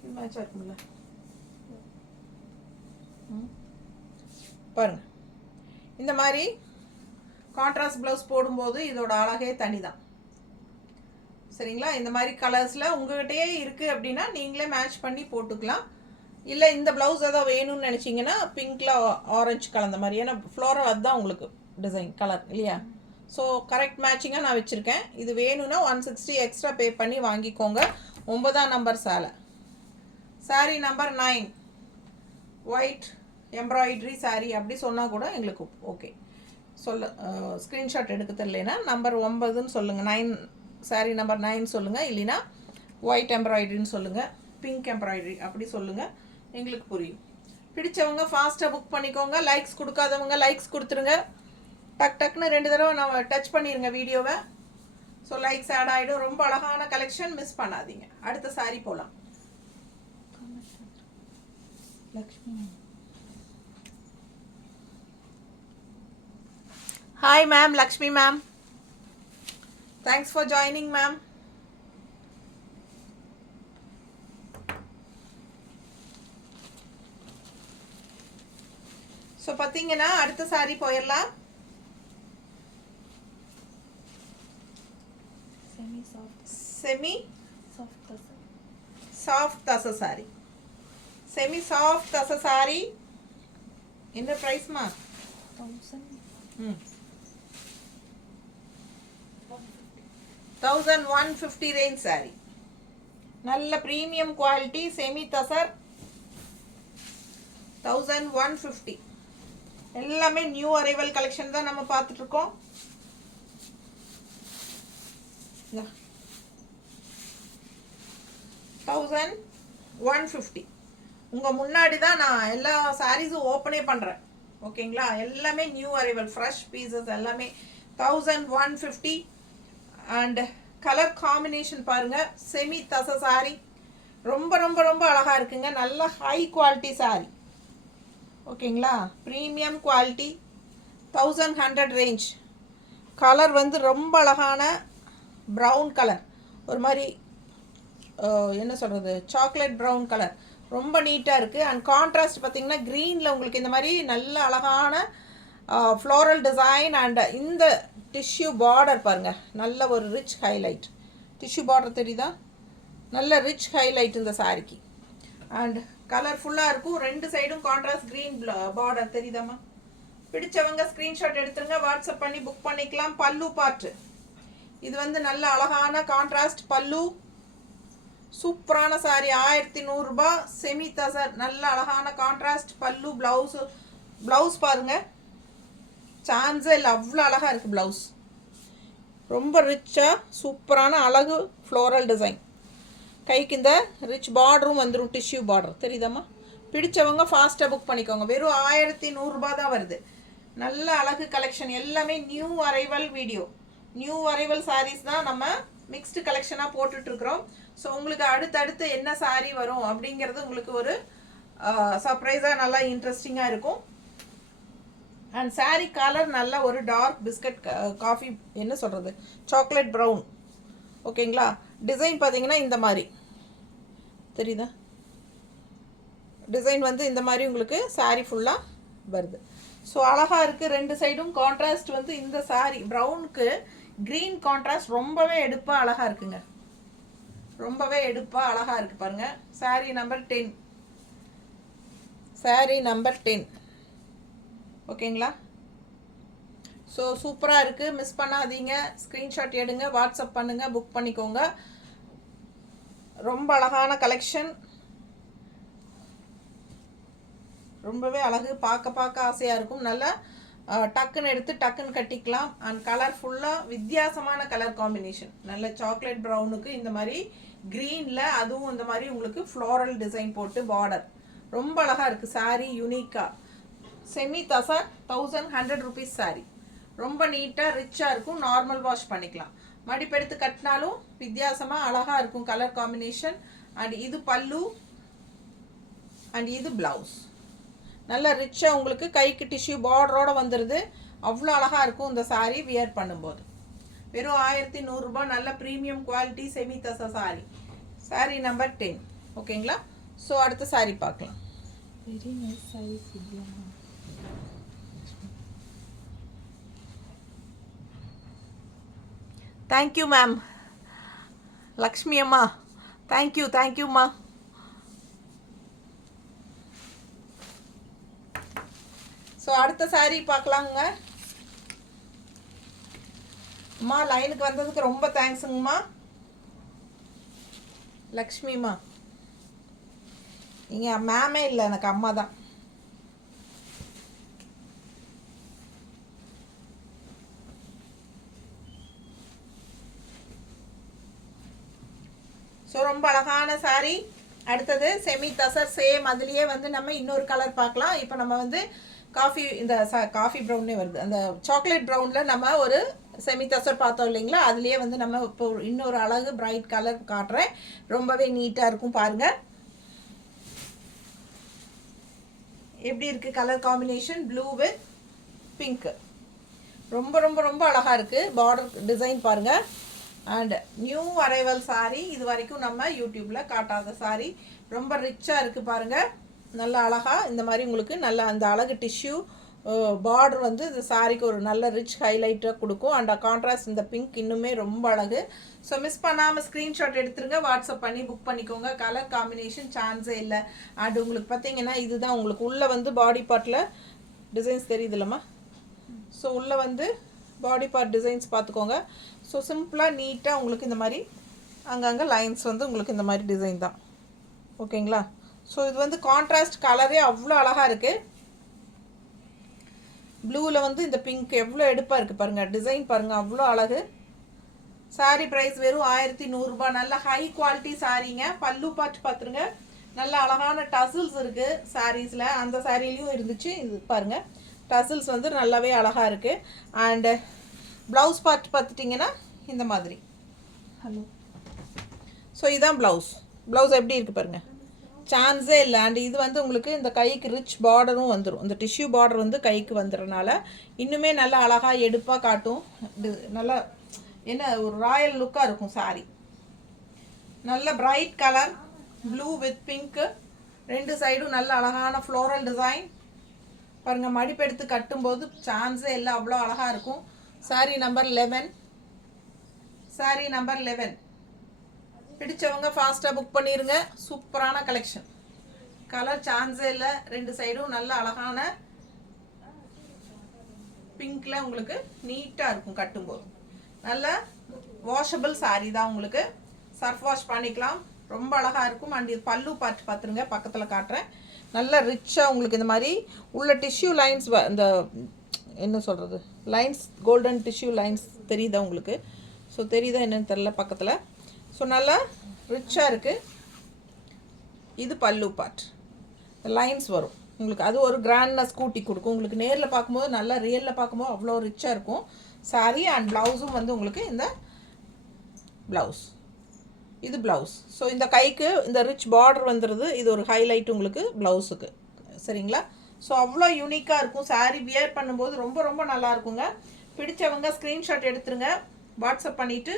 இது மேட்சாக இருக்கும்ல பாருங்க. இந்த மாதிரி கான்ட்ராஸ்ட் ப்ளவுஸ் போடும்போது இதோட அழகே தனி தான். சரிங்களா? இந்த மாதிரி கலர்ஸில் உங்கள்கிட்டயே இருக்குது அப்படின்னா நீங்களே மேட்ச் பண்ணி போட்டுக்கலாம். இல்லை இந்த ப்ளவுஸ் ஏதாவது வேணும்னு நினச்சிங்கன்னா பிங்க்கில் ஆரஞ்சு கலந்த மாதிரி ஏன்னா ஃப்ளோரல் அதுதான் உங்களுக்கு டிசைன் கலர் இல்லையா? ஸோ கரெக்ட் மேட்சிங்காக நான் வச்சுருக்கேன். இது வேணும்னா 160 எக்ஸ்ட்ரா பே பண்ணி வாங்கிக்கோங்க. 9ஆம் நம்பர் சேலை. Sari number 9 white embroidery sari அப்படி சொன்னால் கூட எங்களுக்கு ஓகே. ஸ்க்ரீன்ஷாட் எடுக்க தெரியலனா நம்பர் 9ன்னு சொல்லுங்கள். 9 சாரீ நம்பர் 9 சொல்லுங்கள். இல்லைனா ஒயிட் எம்ப்ராய்டரின்னு சொல்லுங்கள், பிங்க் எம்ப்ராய்டரி அப்படி சொல்லுங்கள், எங்களுக்கு புரியும். பிடிச்சவங்க ஃபாஸ்ட்டாக புக் பண்ணிக்கோங்க. லைக்ஸ் கொடுக்காதவங்க லைக்ஸ் கொடுத்துருங்க. டக் டக்குன்னு 2 தடவை நம்ம டச் பண்ணிடுங்க வீடியோவை. ஸோ லைக்ஸ் ஆட் ஆகிடும். ரொம்ப அழகான கலெக்ஷன், மிஸ் பண்ணாதீங்க. அடுத்த சாரீ போகலாம். Lakshmi. Hi ma'am, Lakshmi ma'am. Thanks for joining ma'am. So பார்த்தீங்கன்னா அடுத்த சாரீ போயிடலாம். செமி சாஃப்ட் தசை சாரி. செமி சாஃப்ட் தசை சாரி. என்ன ப்ரைஸ்மா? 1150 ரேஞ்ச் சாரி. நல்ல ப்ரீமியம் குவாலிட்டி செமி தசர். 1150. எல்லாமே நியூ அரைவல் கலெக்ஷன் தான் நம்ம பார்த்துட்டு இருக்கோம். 1150. உங்கள் முன்னாடி தான் நான் எல்லா சாரீஸும் ஓப்பனே பண்ணுறேன். ஓகேங்களா? எல்லாமே நியூ அரைவல் ஃப்ரெஷ் பீசஸ் எல்லாமே 1150. அண்ட் கலர் காம்பினேஷன் பாருங்கள். செமி தசை சாரி ரொம்ப ரொம்ப ரொம்ப அழகாக இருக்குங்க. நல்ல ஹை குவாலிட்டி சாரி. ஓகேங்களா? Premium quality 1100 range. கலர் வந்து ரொம்ப அழகான ப்ரௌன் கலர், ஒரு மாதிரி என்ன சொல்கிறது, சாக்லேட் ப்ரௌன் கலர், ரொம்ப நீட்டாக இருக்குது. அண்ட் கான்ட்ராஸ்ட் பார்த்திங்கன்னா க்ரீனில் உங்களுக்கு இந்த மாதிரி நல்ல அழகான ஃப்ளோரல் டிசைன். அண்ட் இந்த டிஷ்யூ பார்டர் பாருங்கள், நல்ல ஒரு ரிச் ஹைலைட். டிஷ்யூ பார்டர் தெரியுதா? நல்ல ரிச் ஹைலைட் இந்த சாரிக்கு. அண்ட் கலர்ஃபுல்லாக இருக்கும். 2 சைடும் கான்ட்ராஸ்ட் க்ரீன் பார்டர் தெரியுதாம்மா? பிடிச்சவங்க ஸ்க்ரீன்ஷாட் எடுத்துருங்க, வாட்ஸ்அப் பண்ணி புக் பண்ணிக்கலாம். பல்லு பார்ட்டு இது வந்து நல்ல அழகான கான்ட்ராஸ்ட் பல்லு. சூப்பரான சாரி. 1100 ரூபாய். செமி தசர் நல்ல அழகான கான்ட்ராஸ்ட் பல்லு. ப்ளவுஸ் பாருங்கள், சான்ஸே இல்லை, அவ்வளோ அழகாக இருக்குது ப்ளவுஸ். ரொம்ப ரிச்சாக சூப்பரான அழகு ஃப்ளோரல் டிசைன். கைக்கு இந்த ரிச் பார்டரும் வந்துடும், டிஷ்யூ பார்டர் தெரியுதாம்மா? பிடிச்சவங்க ஃபாஸ்ட்டாக புக் பண்ணிக்கோங்க. வெறும் 1100 ரூபாய் தான் வருது. நல்ல அழகு கலெக்ஷன். எல்லாமே new arrival video, new arrival sarees தான் நம்ம மிக்ஸ்டு கலெக்ஷனாக போட்டுட்ருக்குறோம். ஸோ உங்களுக்கு அடுத்தடுத்து என்ன சாரீ வரும் அப்படிங்கிறது உங்களுக்கு ஒரு சர்ப்ரைஸாக நல்லா இன்ட்ரெஸ்டிங்காக இருக்கும். அண்ட் சாரீ கலர் நல்ல ஒரு டார்க் பிஸ்கட் காஃபி, என்ன சொல்கிறது, சாக்லேட் ப்ரௌன். ஓகேங்களா? டிசைன் பார்த்தீங்கன்னா இந்த மாதிரி தெரியுதா? டிசைன் வந்து இந்த மாதிரி உங்களுக்கு சாரீ ஃபுல்லாக வருது. ஸோ அழகாக இருக்குது. 2 சைடும் கான்ட்ராஸ்ட் வந்து இந்த சாரீ ப்ரௌனுக்கு க்ரீன் கான்ட்ராஸ்ட் ரொம்பவே எடுப்பாக அழகாக இருக்குங்க. ரொம்பவே எடுப்பாக அழகாக இருக்குது பாருங்கள். சாரீ நம்பர் 10. சாரீ நம்பர் 10. ஓகேங்களா? ஸோ சூப்பராக இருக்குது, மிஸ் பண்ணாதீங்க. ஸ்க்ரீன்ஷாட் எடுங்க, வாட்ஸ்அப் பண்ணுங்கள், புக் பண்ணிக்கோங்க. ரொம்ப அழகான கலெக்ஷன், ரொம்பவே அழகு, பார்க்க ஆசையாக இருக்கும். நல்லா டக்குன்னு எடுத்து டக்குன்னு கட்டிக்கலாம். அண்ட் கலர் ஃபுல்லாக வித்தியாசமான கலர் காம்பினேஷன். நல்ல சாக்லேட் ப்ரௌனுக்கு இந்த மாதிரி க்ரீனில், அதுவும் இந்த மாதிரி உங்களுக்கு ஃப்ளோரல் டிசைன் போட்டு பார்டர் ரொம்ப அழகாக இருக்குது. சாரீ யூனிக்காக செமி தசர் 1100 rupees சாரீ. ரொம்ப நீட்டாக ரிச்சாக இருக்கும். நார்மல் வாஷ் பண்ணிக்கலாம். மடிப்பெடுத்து கட்டினாலும் வித்தியாசமாக அழகாக இருக்கும் கலர் காம்பினேஷன். அண்ட் இது பல்லு, அண்ட் இது ப்ளவுஸ். நல்ல ரிச்சாக உங்களுக்கு கைக்கு டிஷ்யூ பார்டரோடு வந்துடுது. அவ்வளோ அழகாக இருக்கும் இந்த சாரீ வியர் பண்ணும்போது. வெறும் 1100 ரூபாய். நல்ல ப்ரீமியம் குவாலிட்டி செமி தசா சாரீ. சாரீ நம்பர் 10. ஓகேங்களா? ஸோ அடுத்த சாரீ பார்க்கலாம். வெரி நைஸ் சாரீஸ் இல்லையா? தேங்க்யூ மேம், லக்ஷ்மி அம்மா. தேங்க்யூம்மா. ஸோ அடுத்த சாரீ பார்க்கலாங்க. அம்மா லைனுக்கு வந்ததுக்கு ரொம்ப தேங்க்ஸுங்கம்மா. லக்ஷ்மிம்மா, நீங்கள் மேமே இல்லை, எனக்கு அம்மா தான். ஸோ ரொம்ப அழகான சாரீ. அடுத்தது செமி தசர். சேம் அதுலேயே வந்து நம்ம இன்னொரு கலர் பார்க்கலாம். இப்போ நம்ம வந்து காஃபி ப்ரௌன்னே வருது, அந்த சாக்லேட் ப்ரௌனில் நம்ம ஒரு செமி தசர் பார்த்தோம் இல்லைங்களா? அதுலேயே வந்து நம்ம இப்போ இன்னொரு அழகு பிரைட் கலர் காட்டுறேன். ரொம்பவே நீட்டாக இருக்கும் பாருங்கள். எப்படி இருக்குது colour combination? Blue with pink. ரொம்ப ரொம்ப ரொம்ப அழகாக இருக்குது. பார்டர் டிசைன் பாருங்கள். And new arrival sari. இது வரைக்கும் நம்ம யூடியூப்பில் காட்டாத சாரீ. ரொம்ப ரிச்சாக இருக்குது பாருங்கள். நல்ல அழகாக இந்த மாதிரி உங்களுக்கு நல்ல அந்த அழகு டிஷ்யூ பார்டர் வந்து இந்த சாரீக்கு ஒரு நல்ல ரிச் ஹைலைட்டாக கொடுக்கும். அண்ட் கான்ட்ராஸ்ட் இந்த பிங்க் இன்னுமே ரொம்ப அழகு. ஸோ மிஸ் பண்ணாமல் ஸ்க்ரீன்ஷாட் எடுத்துருங்க, வாட்ஸ்அப் பண்ணி புக் பண்ணிக்கோங்க. கலர் காம்பினேஷன் சான்ஸே இல்லை. அண்ட் உங்களுக்கு பார்த்தீங்கன்னா இதுதான் உங்களுக்கு உள்ளே வந்து பாடி பார்ட்டில் டிசைன்ஸ் தெரியுதுல்லம்மா? ஸோ உள்ளே வந்து பாடி பார்ட் டிசைன்ஸ் பார்த்துக்கோங்க. ஸோ சிம்பிளாக நீட்டாக உங்களுக்கு இந்த மாதிரி அங்கங்கே லைன்ஸ் வந்து உங்களுக்கு இந்த மாதிரி டிசைன் தான். ஓகேங்களா? ஸோ இது வந்து கான்ட்ராஸ்ட் கலரே அவ்வளோ அழகாக இருக்குது. ப்ளூவில் வந்து இந்த பிங்க் எவ்வளோ எடுப்பாக இருக்குது பாருங்கள். டிசைன் பாருங்கள், அவ்வளோ அழகு. சாரீ ப்ரைஸ் வெறும் 1100 ரூபாய். நல்ல ஹை குவாலிட்டி சாரீங்க. பல்லு பார்த்துருங்க. நல்ல அழகான டசில்ஸ் இருக்குது சாரீஸில். அந்த சாரீலையும் இருந்துச்சு. இது பாருங்கள், டசில்ஸ் வந்து நல்லாவே அழகாக இருக்குது. அண்டு ப்ளவுஸ் பார்த்துட்டிங்கன்னா இந்த மாதிரி. ஹலோ. ஸோ இதுதான் ப்ளவுஸ் எப்படி இருக்குது பாருங்கள், சான்ஸே இல்லை. அண்ட் இது வந்து உங்களுக்கு இந்த கைக்கு ரிச் பார்டரும் வந்துடும். இந்த டிஷ்யூ பார்டர் வந்து கைக்கு வந்துடுறனால இன்னுமே நல்லா அழகாக எடுப்பாக காட்டும். நல்லா என்ன ஒரு ராயல் லுக்காக இருக்கும் சாரீ. நல்ல bright colour blue with pink. ரெண்டு சைடும் நல்ல அழகான ஃப்ளோரல் டிசைன் பாருங்கள். மடிப்பெடுத்து கட்டும்போது சான்ஸே இல்லை, அவ்வளோ அழகாக இருக்கும். சாரீ நம்பர் 11. பிடிச்சவங்க ஃபாஸ்ட்டாக புக் பண்ணிடுங்க. சூப்பரான கலெக்ஷன். கலர் சான்ஸே இல்லை. ரெண்டு சைடும் நல்ல அழகான பிங்க்கில் உங்களுக்கு நீட்டாக இருக்கும் கட்டும்போது. நல்ல வாஷபிள் சாரீ தான். உங்களுக்கு சர்ஃப் வாஷ் பண்ணிக்கலாம். ரொம்ப அழகாக இருக்கும். அண்ட் பல்லு பார்த்துருங்க, பக்கத்தில் காட்டுறேன். நல்ல ரிச்சாக உங்களுக்கு இந்த மாதிரி உள்ள டிஷ்யூ லைன்ஸ், இந்த என்ன சொல்கிறது லைன்ஸ், கோல்டன் டிஷ்யூ லைன்ஸ் தெரியுதா உங்களுக்கு? ஸோ தெரியுதா என்னன்னு தெரில பக்கத்தில். ஸோ நல்லா ரிச்சாக இருக்குது. இது பல்லு பார்ட், லைன்ஸ் வரும் உங்களுக்கு. அது ஒரு கிராண்ட்னஸ் கூட்டி கொடுக்கும் உங்களுக்கு. நேரில் பார்க்கும்போது நல்லா, ரியலில் பார்க்கும்போது அவ்வளோ ரிச்சாக இருக்கும் சாரீ. அண்ட் ப்ளவுஸும் வந்து உங்களுக்கு இந்த ப்ளவுஸ், இது ப்ளவுஸ். ஸோ இந்த கைக்கு இந்த ரிச் பார்டர் வந்துடுது. இது ஒரு ஹைலைட் உங்களுக்கு ப்ளவுஸுக்கு. சரிங்களா? ஸோ அவ்வளோ யூனிக்காக இருக்கும் சாரீ. வியர் பண்ணும்போது ரொம்ப ரொம்ப நல்லா இருக்குங்க. பிடிச்சவங்க ஸ்க்ரீன்ஷாட் எடுத்துருங்க, வாட்ஸ்அப் பண்ணிவிட்டு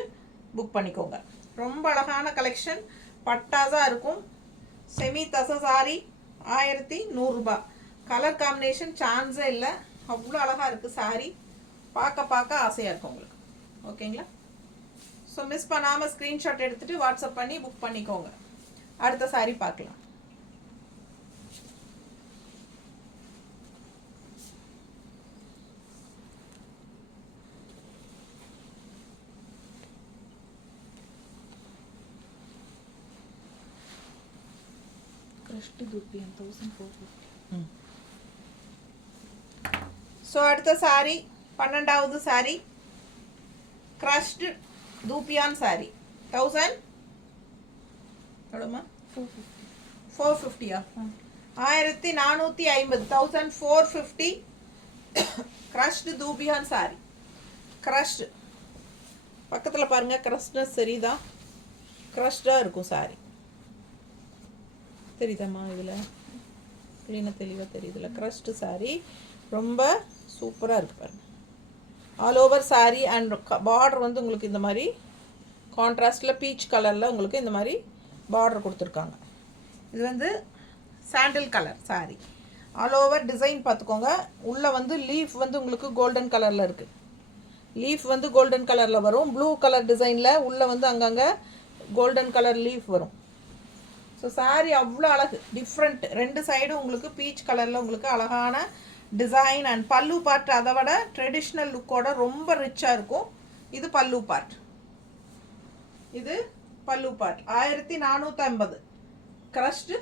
புக் பண்ணிக்கோங்க. ரொம்ப அழகான கலெக்ஷன், பட்டாஸாக இருக்கும். செமி தச சாரீ 1100 ரூபாய். கலர் காம்பினேஷன் சான்ஸே இல்லை, அவ்வளோ அழகாக இருக்குது சாரீ. பார்க்க ஆசையாக இருக்கும் உங்களுக்கு. ஓகேங்களா? ஸோ மிஸ் பண்ணாமல் ஸ்க்ரீன்ஷாட் எடுத்துகிட்டு வாட்ஸ்அப் பண்ணி புக் பண்ணிக்கோங்க. அடுத்த சாரீ பார்க்கலாம். crushed dupion 1450. ஸோ அடுத்த சாரி 12வது சாரி க்ரஷ்டு தூப்பியான் சாரி 1000 எவ்வளோமா 450யா 1450 1450 க்ரஷ்டு தூபியான் சாரி க்ரஷ்டு பக்கத்தில் பாருங்கள் க்ரஷ்னஸ் தெரியுதா க்ரஷ்டாக இருக்கும் சாரி தெரியுதாம்மா இதில் க்ளீனாக தெளிவாக தெரியுதுல க்ரஷ்டு சாரி ரொம்ப சூப்பராக இருக்குது பாருங்கள் all over sorry and border வந்து உங்களுக்கு இந்த மாதிரி கான்ட்ராஸ்டில் பீச் கலரில் உங்களுக்கு இந்த மாதிரி பார்டர் கொடுத்துருக்காங்க இது வந்து சாண்டில் colour sorry all over design பார்த்துக்கோங்க உள்ளே வந்து லீஃப் வந்து உங்களுக்கு கோல்டன் கலரில் இருக்குது லீஃப் வந்து கோல்டன் கலரில் வரும் ப்ளூ கலர் டிசைனில் உள்ளே வந்து அங்கங்கே கோல்டன் கலர் லீஃப் வரும் ஸோ சாரி அவ்வளோ அழகு டிஃப்ரெண்ட் ரெண்டு சைடும் உங்களுக்கு பீச் கலரில் உங்களுக்கு அழகான டிசைன் அண்ட் பல்லு பார்ட் அதை விட ட்ரெடிஷ்னல் லுக்கோட ரொம்ப ரிச்சாக இருக்கும் இது பல்லு பார்ட் இது பல்லு பார்ட் 1450 க்ரஷ்டு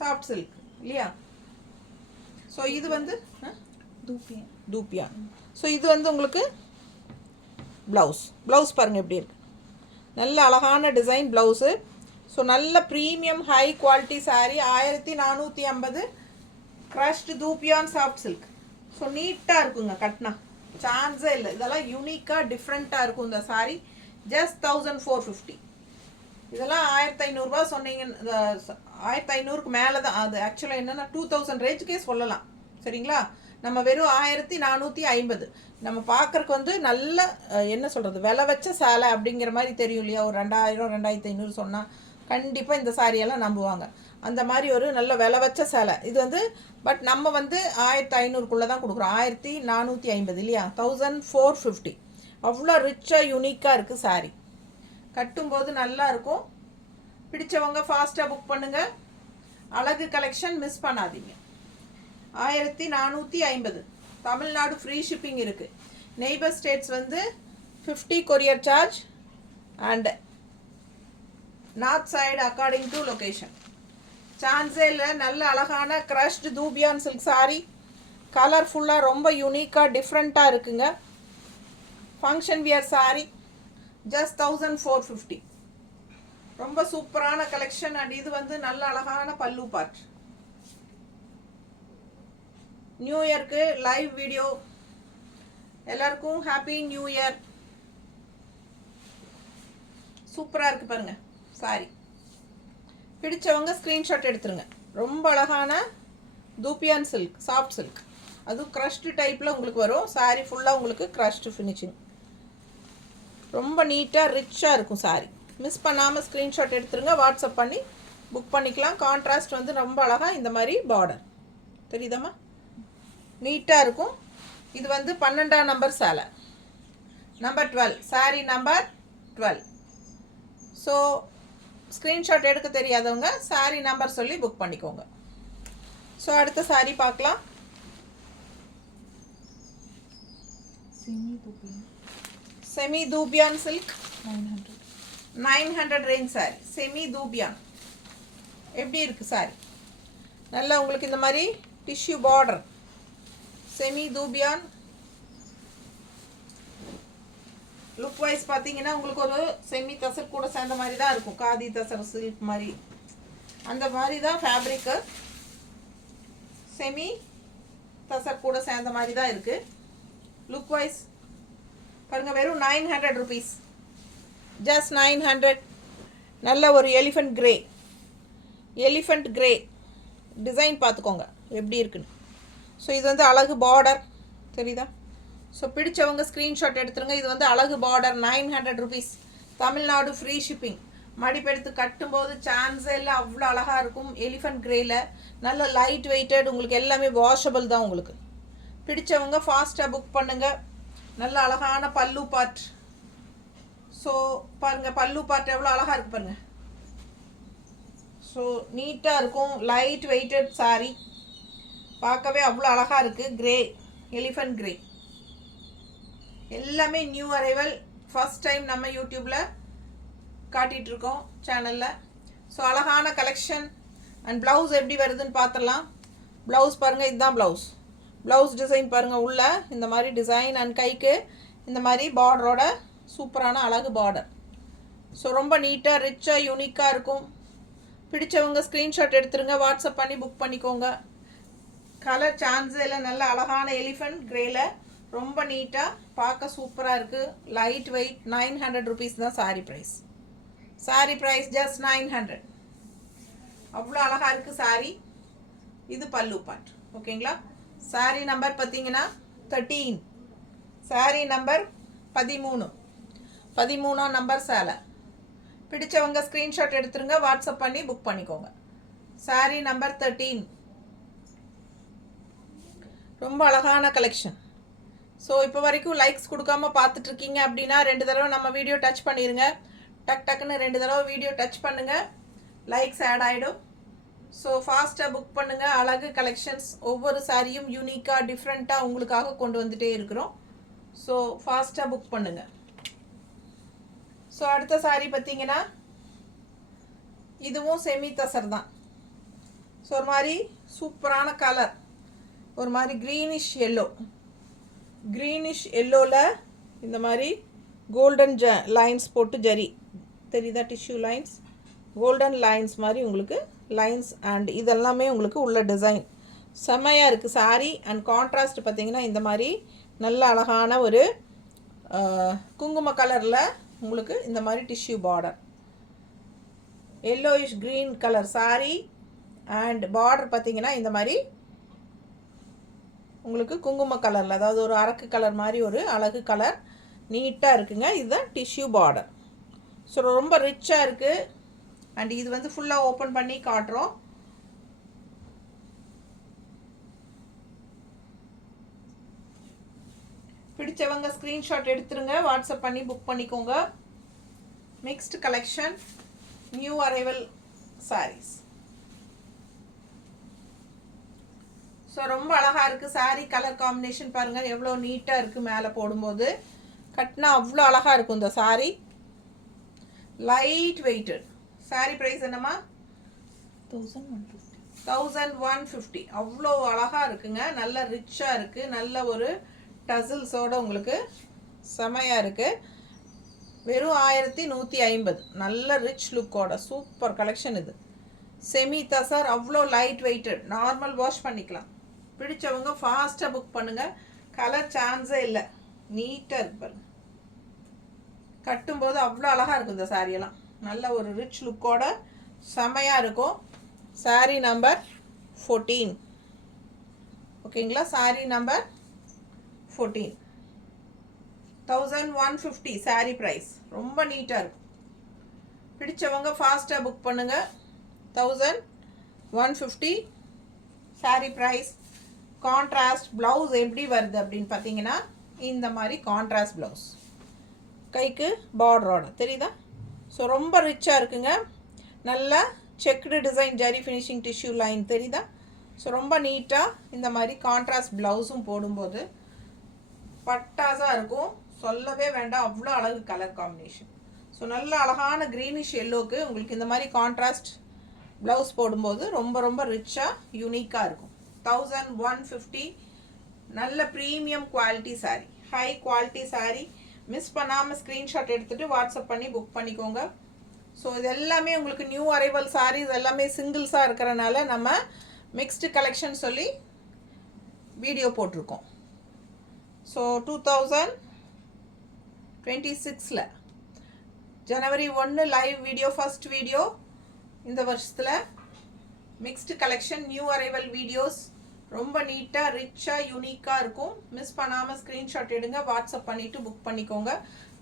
சாஃப்ட் சில்க் இல்லையா ஸோ இது வந்து தூப்பியா ஸோ இது வந்து உங்களுக்கு ப்ளவுஸ் பாருங்கள் எப்படி இருக்குது நல்ல அழகான டிசைன் ப்ளவுஸு ஸோ நல்ல premium high quality sari 1450 crushed தூப்பியான் soft silk so நீட்டாக இருக்குங்க கட்டினா சான்ஸே இல்லை இதெல்லாம் யூனிக்காக டிஃப்ரெண்ட்டாக இருக்கும் இந்த சாரீ ஜஸ்ட் 1450 இதெல்லாம் 1500 சொன்னீங்க 1500க்கு மேலே தான் அது ஆக்சுவலாக என்னென்னா 2000 ரேஞ்சுக்கே சொல்லலாம் சரிங்களா நம்ம வெறும் 1450 நம்ம பார்க்குறக்கு வந்து நல்ல என்ன சொல்கிறது விலை வச்ச சேலை அப்படிங்கிற மாதிரி தெரியும் இல்லையா ஒரு 2000 2500 சொன்னால் கண்டிப்பாக இந்த சாரியெல்லாம் நம்புவாங்க அந்த மாதிரி ஒரு நல்ல விலை வச்ச சேலை இது வந்து பட் நம்ம வந்து 1500க்குள்ளே தான் கொடுக்குறோம் 1450 இல்லையா 1450 அவ்வளோ ரிச்சாக யூனிக்காக இருக்குது சாரீ கட்டும்போது நல்லா இருக்கும் பிடிச்சவங்க ஃபாஸ்ட்டாக புக் பண்ணுங்கள் அழகு கலெக்ஷன் மிஸ் பண்ணாதீங்க 1450 தமிழ்நாடு ஃப்ரீ ஷிப்பிங் இருக்குது நெய்பர் ஸ்டேட்ஸ் வந்து 50 courier charge and north side according to location சான்ஸே இல்லை நல்ல அழகான க்ரஷ்டு தூபியான் சில்க் சாரீ கலர்ஃபுல்லாக ரொம்ப யூனிக்காக டிஃப்ரெண்ட்டாக இருக்குங்க ஃபங்க்ஷன் வியர் சாரீ ஜஸ்ட் 1450 ரொம்ப சூப்பரான கலெக்ஷன் அண்ட் இது வந்து நல்ல அழகான பல்லு பார்ட் நியூ இயர்க்கு லைவ் வீடியோ எல்லாருக்கும் ஹாப்பி நியூ இயர் சூப்பராக இருக்குது பாருங்கள் சாரி பிடிச்சவங்க ஸ்க்ரீன்ஷாட் எடுத்துருங்க ரொம்ப அழகான தூப்பியான் சில்க் சாஃப்ட் சில்க் அதுவும் க்ரஷ்டு டைப்பில் உங்களுக்கு வரும் சாரி ஃபுல்லாக உங்களுக்கு க்ரஷ்டு ஃபினிஷிங் ரொம்ப நீட்டாக ரிச்சாக இருக்கும் சாரி மிஸ் பண்ணாமல் ஸ்க்ரீன்ஷாட் எடுத்துருங்க வாட்ஸ்அப் பண்ணி புக் பண்ணிக்கலாம் கான்ட்ராஸ்ட் வந்து ரொம்ப அழகாக இந்த மாதிரி பார்டர் தெரியுதாம்மா நீட்டாக இருக்கும் இது வந்து 12ஆம் நம்பர் சேலை number 12 saree number 12 so screenshot எடுக்க தெரியாதவங்க சாரி நம்பர் சொல்லி புக் பண்ணிக்கோங்க ஸோ அடுத்த சாரி பார்க்கலாம் semi dupion silk 900 range saree semi dupion எப்படி இருக்குது சாரி நல்லா உங்களுக்கு இந்த மாதிரி tissue border semi dupion look wise பார்த்தீங்கன்னா உங்களுக்கு ஒரு செமி தசர் கூட சேர்ந்த மாதிரி தான் இருக்கும் காதி தசர் சில்க் மாதிரி அந்த மாதிரி தான் ஃபேப்ரிக்கு செமி தசர் கூட சேர்ந்த மாதிரி தான் இருக்குது லுக் வைஸ் பாருங்கள் வெறும் 900 ருபீஸ் ஜஸ்ட் 900 நல்ல ஒரு எலிஃபண்ட் கிரே டிசைன் பார்த்துக்கோங்க எப்படி இருக்குன்னு ஸோ இது வந்து அழகு பார்டர் தெரியுதா ஸோ பிடிச்சவங்க ஸ்க்ரீன்ஷாட் எடுத்துருங்க இது வந்து அழகு border 900 rupees Tamil Nadu free shipping மடிப்பெடுத்து கட்டும்போது சான்ஸே இல்லை அவ்வளோ அழகாக இருக்கும் எலிஃபண்ட் கிரேயில் நல்ல லைட் வெயிட்டட் உங்களுக்கு எல்லாமே வாஷபிள் தான் உங்களுக்கு பிடிச்சவங்க ஃபாஸ்ட்டாக புக் பண்ணுங்கள் நல்ல அழகான பல்லு பார்ட் ஸோ பாருங்கள் பல்லு பார்ட் எவ்வளோ அழகாக இருக்குது பாருங்கள் ஸோ நீட்டாக இருக்கும் லைட் வெயிட்டட் சாரீ பார்க்கவே அவ்வளோ அழகாக இருக்குது கிரே எலிஃபண்ட் கிரே எல்லாமே நியூ அரைவல் ஃபர்ஸ்ட் டைம் நம்ம யூடியூப்பில் காட்டிகிட்ருக்கோம் சேனலில் ஸோ அழகான கலெக்ஷன் அண்ட் ப்ளவுஸ் எப்படி வருதுன்னு பார்த்துடலாம். ப்ளவுஸ் பாருங்கள், இதுதான் ப்ளவுஸ். ப்ளவுஸ் டிசைன் பாருங்கள், உள்ள இந்த மாதிரி டிசைன் அண்ட் கைக்கு இந்த மாதிரி பார்டரோட சூப்பரான அழகு பார்டர். ஸோ ரொம்ப நீட்டாக ரிச்சாக யூனிக்காக இருக்கும். பிடிச்சவங்க ஸ்க்ரீன்ஷாட் எடுத்துருங்க, வாட்ஸ்அப் பண்ணி புக் பண்ணிக்கோங்க. கலர் சான்ஸே இல்லை, நல்ல அழகான எலிஃபென்ட் கிரேல ரொம்ப நீட்டாக பார்க்க சூப்பராக இருக்குது. Light weight. 900 ருபீஸ் தான் saree price. Saree price just 900. அவ்வளோ அழகாக இருக்குது சாரீ. இது பல்லு பார்ட். ஓகேங்களா? சாரீ நம்பர் பார்த்தீங்கன்னா 13. சாரீ நம்பர் 13. 13ஆம் நம்பர் சேலை. பிடிச்சவங்க ஸ்க்ரீன்ஷாட் எடுத்துருங்க, வாட்ஸ்அப் பண்ணி புக் பண்ணிக்கோங்க. சாரீ நம்பர் 13. ரொம்ப அழகான கலெக்ஷன். ஸோ இப்போ வரைக்கும் லைக்ஸ் கொடுக்காம பார்த்துட்ருக்கீங்க அப்படின்னா 2 தடவை நம்ம வீடியோ டச் பண்ணிடுங்க. டக்குன்னு 2 தடவை வீடியோ டச் பண்ணுங்கள், லைக்ஸ் ஆட் ஆகிடும். ஸோ ஃபாஸ்ட்டாக புக் பண்ணுங்கள். அழகு கலெக்ஷன்ஸ் ஒவ்வொரு சாரியும் யூனிக்காக டிஃப்ரெண்ட்டாக உங்களுக்காக கொண்டு வந்துகிட்டே இருக்கிறோம். ஸோ ஃபாஸ்ட்டாக புக் பண்ணுங்கள். ஸோ அடுத்த சாரீ பார்த்தீங்கன்னா இதுவும் செமி தசர் தான். ஸோ ஒரு மாதிரி சூப்பரான கலர், ஒரு மாதிரி க்ரீனிஷ் எல்லோ. க்ரீனிஷ் எல்லோவில் இந்த மாதிரி கோல்டன் லைன்ஸ் போட்டு ஜரி தெரியுதா, டிஷ்யூ லைன்ஸ், கோல்டன் லைன்ஸ் மாதிரி உங்களுக்கு லைன்ஸ் அண்ட் இதெல்லாமே உங்களுக்கு உள்ள டிசைன் செம்மையாக இருக்குது சாரீ. அண்ட் கான்ட்ராஸ்ட் பார்த்தீங்கன்னா இந்த மாதிரி நல்ல அழகான ஒரு குங்கும கலரில் உங்களுக்கு இந்த மாதிரி tissue border, yellowish green colour sari. And border பார்த்தீங்கன்னா இந்த மாதிரி உங்களுக்கு குங்கும கலரில், அதாவது ஒரு அரக்கு கலர் மாதிரி ஒரு அழகு கலர் நீட்டாக இருக்குங்க. இதுதான் டிஷ்யூ பார்டர். ஸோ ரொம்ப ரிச்சாக இருக்குது. அண்ட் இது வந்து ஃபுல்லாக ஓப்பன் பண்ணி காட்டுறோம். பிடிச்சவங்க ஸ்க்ரீன்ஷாட் எடுத்துருங்க, வாட்ஸ்அப் பண்ணி புக் பண்ணிக்கோங்க. Mixed collection, new arrival sarees. So ரொம்ப அழகாக இருக்குது சாரீ. கலர் காம்பினேஷன் பாருங்கள் எவ்வளோ நீட்டாக இருக்குது. மேலே போடும்போது கட்டினா அவ்வளோ அழகாக இருக்கும் இந்த saree. Light weighted. Saree price என்னம்மா? 1150. அவ்வளோ அழகாக இருக்குங்க. நல்ல ரிச்சாக இருக்குது. நல்ல ஒரு டசில்ஸோடு உங்களுக்கு செமையாக இருக்குது. வெறும் 1150. நல்ல ரிச் லுக்கோட சூப்பர் கலெக்ஷன் இது. செமி தசர், அவ்வளோ லைட் வெயிட்டட். நார்மல் வாஷ் பண்ணிக்கலாம். பிடிச்சவங்க ஃபாஸ்ட்டாக புக் பண்ணுங்கள். கலர் சான்ஸே இல்லை, நீட்டாக இருக்கு பாருங்க. கட்டும்போது அவ்வளோ அழகாக இருக்கும் இந்த சாரியெல்லாம். நல்ல ஒரு ரிச் லுக்கோட செமையாக இருக்கும். சாரீ நம்பர் 14. ஓகேங்களா? சாரீ நம்பர் 14. 1150 சாரீ ப்ரைஸ். ரொம்ப நீட்டாக இருக்கும். பிடிச்சவங்க ஃபாஸ்ட்டாக புக் பண்ணுங்கள். 1150 சாரீ ப்ரைஸ். கான்ட்ராஸ்ட் ப்ளவுஸ் எப்படி வருது அப்படின்னு பார்த்தீங்கன்னா இந்த மாதிரி கான்ட்ராஸ்ட் ப்ளவுஸ், கைக்கு பார்டரோட தெரியுதா? ஸோ ரொம்ப ரிச்சாக இருக்குங்க. நல்லா checked design zari finishing tissue line தெரியுதா? ஸோ ரொம்ப நீட்டாக இந்த மாதிரி கான்ட்ராஸ்ட் ப்ளவுஸும் போடும்போது பட்டாஸாக இருக்கும், சொல்லவே வேண்டாம். அவ்வளோ அழகு கலர் காம்பினேஷன். ஸோ நல்ல அழகான க்ரீனிஷ் எல்லோக்கு உங்களுக்கு இந்த மாதிரி கான்ட்ராஸ்ட் ப்ளவுஸ் போடும்போது ரொம்ப ரொம்ப ரிச்சாக யூனிக்காக இருக்கும். 1150. நல்ல premium quality sari, high quality sari. Miss பண்ணாமல் ஸ்க்ரீன்ஷாட் எடுத்துகிட்டு வாட்ஸ்அப் பண்ணி புக் பண்ணிக்கோங்க. ஸோ இது எல்லாமே உங்களுக்கு நியூ அரைவல் சாரீஸ், எல்லாமே சிங்கிள்ஸாக இருக்கிறனால நம்ம மிக்ஸ்டு கலெக்ஷன் சொல்லி வீடியோ போட்டிருக்கோம். ஸோ 2026 ஜனவரி 1 லைவ் வீடியோ, ஃபர்ஸ்ட் வீடியோ இந்த வருஷத்தில். Mixed collection, new arrival videos ரொம்ப நீட்டாக ரிச்சாக யூனிக்காக இருக்கும். மிஸ் பண்ணாமல் ஸ்க்ரீன்ஷாட் எடுங்க, வாட்ஸ்அப் பண்ணிவிட்டு புக் பண்ணிக்கோங்க.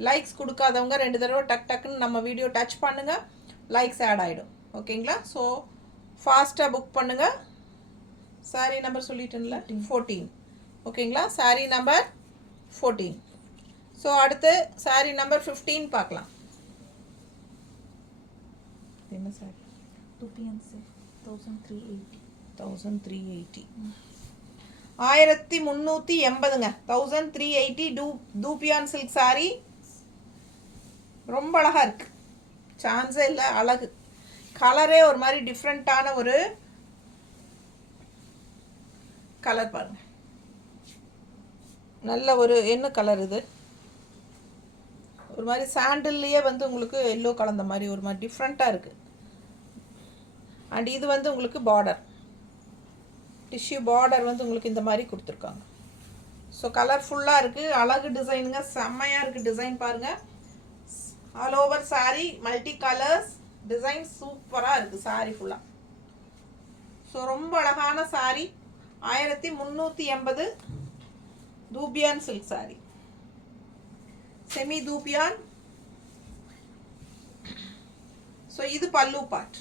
லைக்ஸ் கொடுக்காதவங்க 2 தடவை டக்குன்னு நம்ம வீடியோ டச் பண்ணுங்கள், லைக்ஸ் ஆட் ஆகிடும். ஓகேங்களா? ஸோ ஃபாஸ்ட்டாக புக் பண்ணுங்கள். சாரீ நம்பர் சொல்லிட்டேன்ல, 14. ஓகேங்களா? சாரீ நம்பர் 14. ஸோ அடுத்து சாரீ நம்பர் 15 பார்க்கலாம். என்ன சாரி? 1380. 1380. 1380ங்க. 1380 dupion silk sari. ரொம்ப அழகாக இருக்குது, சான்ஸே இல்லை, அழகு. கலரே ஒரு மாதிரி டிஃப்ரெண்ட்டான ஒரு கலர் பாருங்க. நல்ல ஒரு என்ன கலர் இது, ஒரு மாதிரி சாண்டில்லையே வந்து உங்களுக்கு எல்லோ கலந்த மாதிரி ஒரு மாதிரி டிஃப்ரெண்ட்டாக இருக்குது. அண்ட் இது வந்து உங்களுக்கு பார்டர், டிஷ்யூ பார்டர் வந்து உங்களுக்கு இந்த மாதிரி கொடுத்துருக்காங்க. ஸோ கலர்ஃபுல்லாக இருக்குது, அழகு டிசைனுங்க, செம்மையாக இருக்குது டிசைன் பாருங்கள். All over saree multi colours design சூப்பராக இருக்குது சாரீ ஃபுல்லாக. ஸோ ரொம்ப அழகான saree. 1380 dupion silk saree, semi dupion. So இது பல்லு பார்ட்,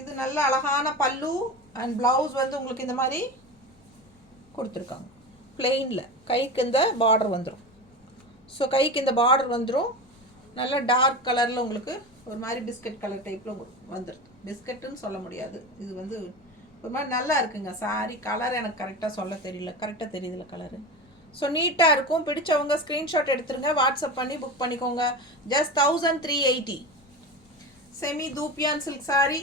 இது நல்ல அழகான பல்லு. அண்ட் ப்ளவுஸ் வந்து உங்களுக்கு இந்த மாதிரி கொடுத்துருக்காங்க பிளெயினில். கைக்கு இந்த பார்டர் வந்துடும். ஸோ கைக்கு இந்த பார்டர் வந்துடும். நல்ல டார்க் கலரில் உங்களுக்கு ஒரு மாதிரி பிஸ்கட் கலர் டைப்பில் வந்துடுது. பிஸ்கட்டுன்னு சொல்ல முடியாது, இது வந்து ஒரு மாதிரி நல்லா இருக்குங்க சாரி. கலர் எனக்கு கரெக்டாக சொல்ல தெரியல, கரெக்டாக தெரியுதுல கலரு. ஸோ நீட்டாக இருக்கும். பிடிச்சவங்க ஸ்க்ரீன்ஷாட் எடுத்துருங்க, வாட்ஸ்அப் பண்ணி புக் பண்ணிக்கோங்க. Just 1380 semi dupion silk saree.